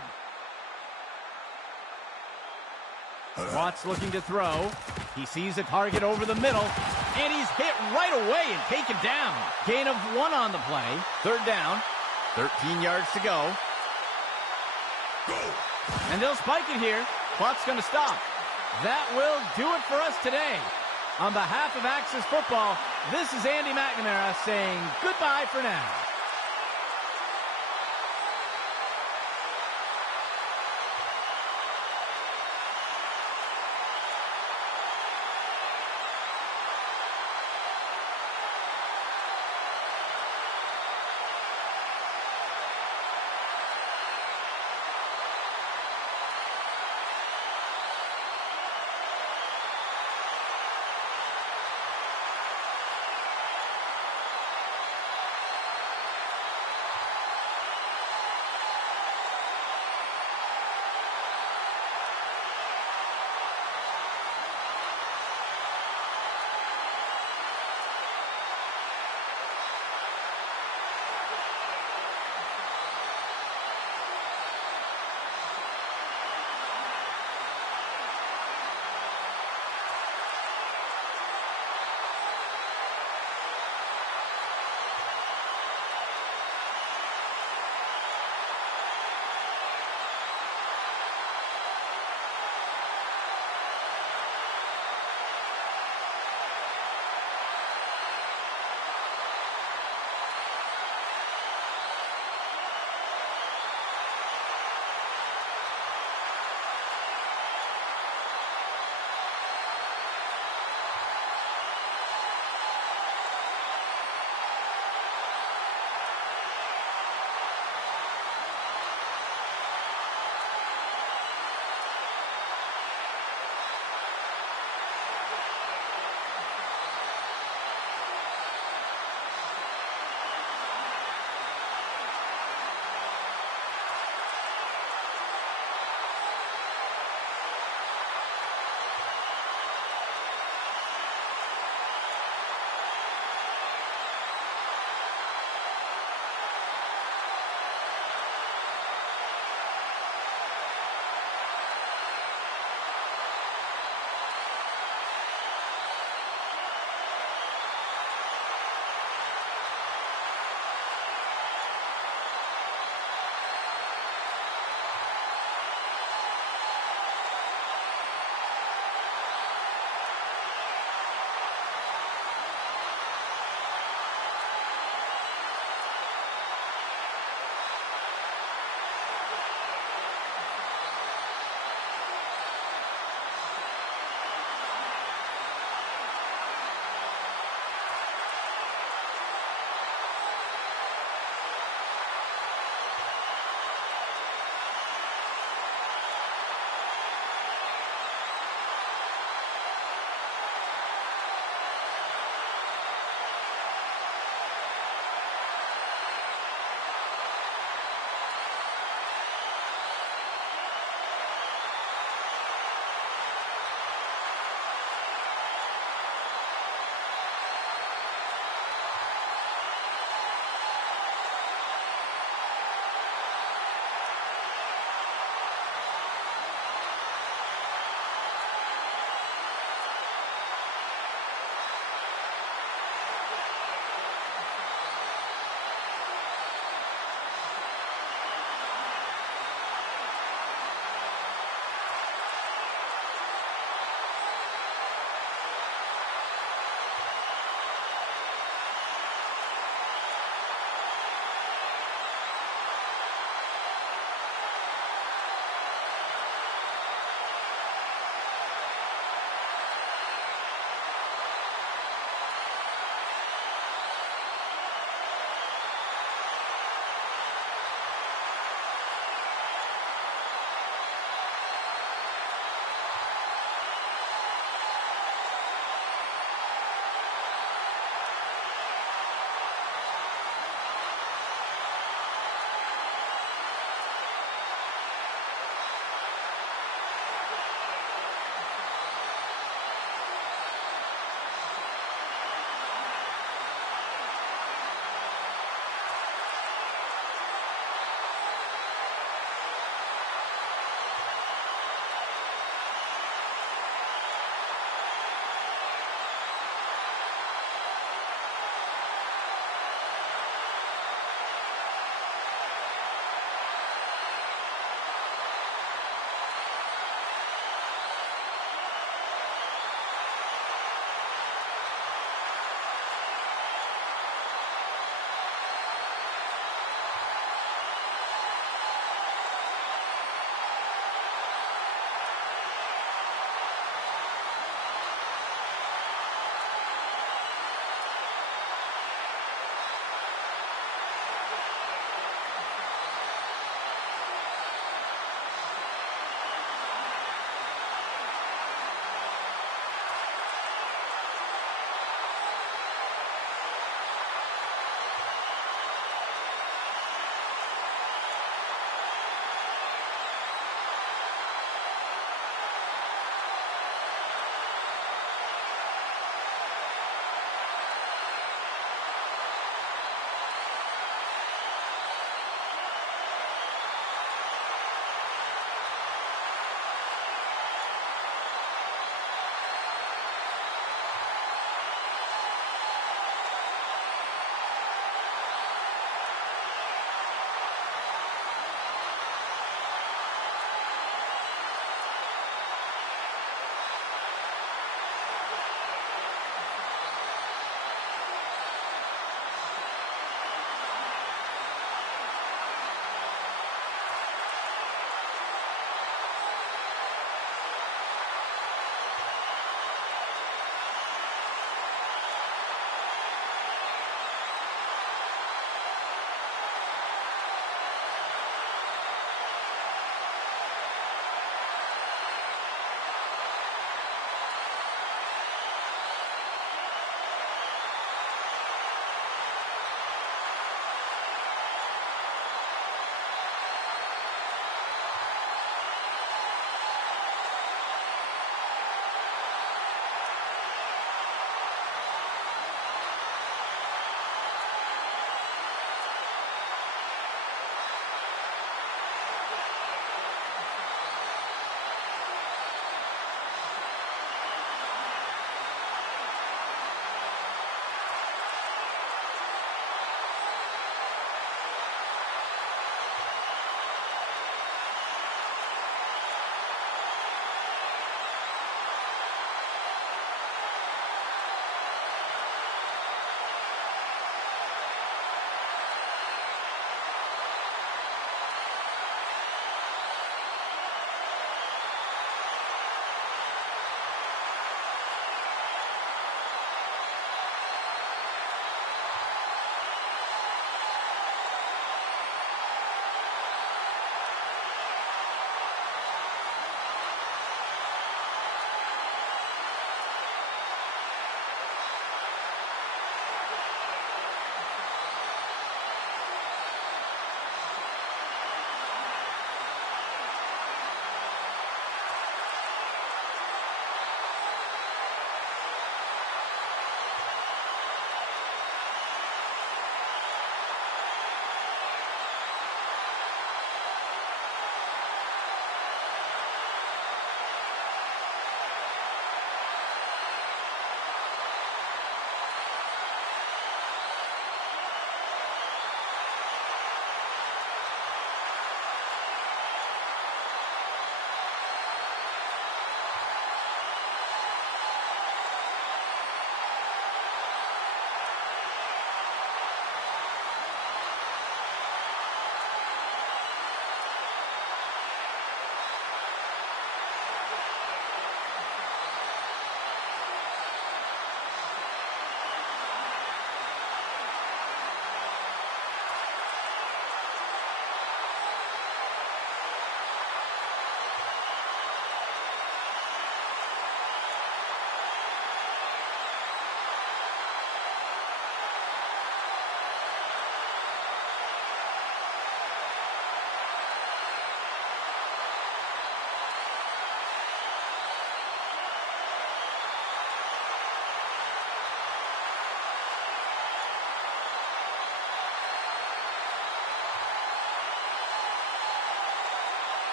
Watts looking to throw. He sees a target over the middle, and he's hit right away and taken down. Gain of 1 on the play. Third down. 13 yards to go. Go! And they'll spike it here. Clock's going to stop. That will do it for us today. On behalf of Axis Football, this is Andy McNamara saying goodbye for now.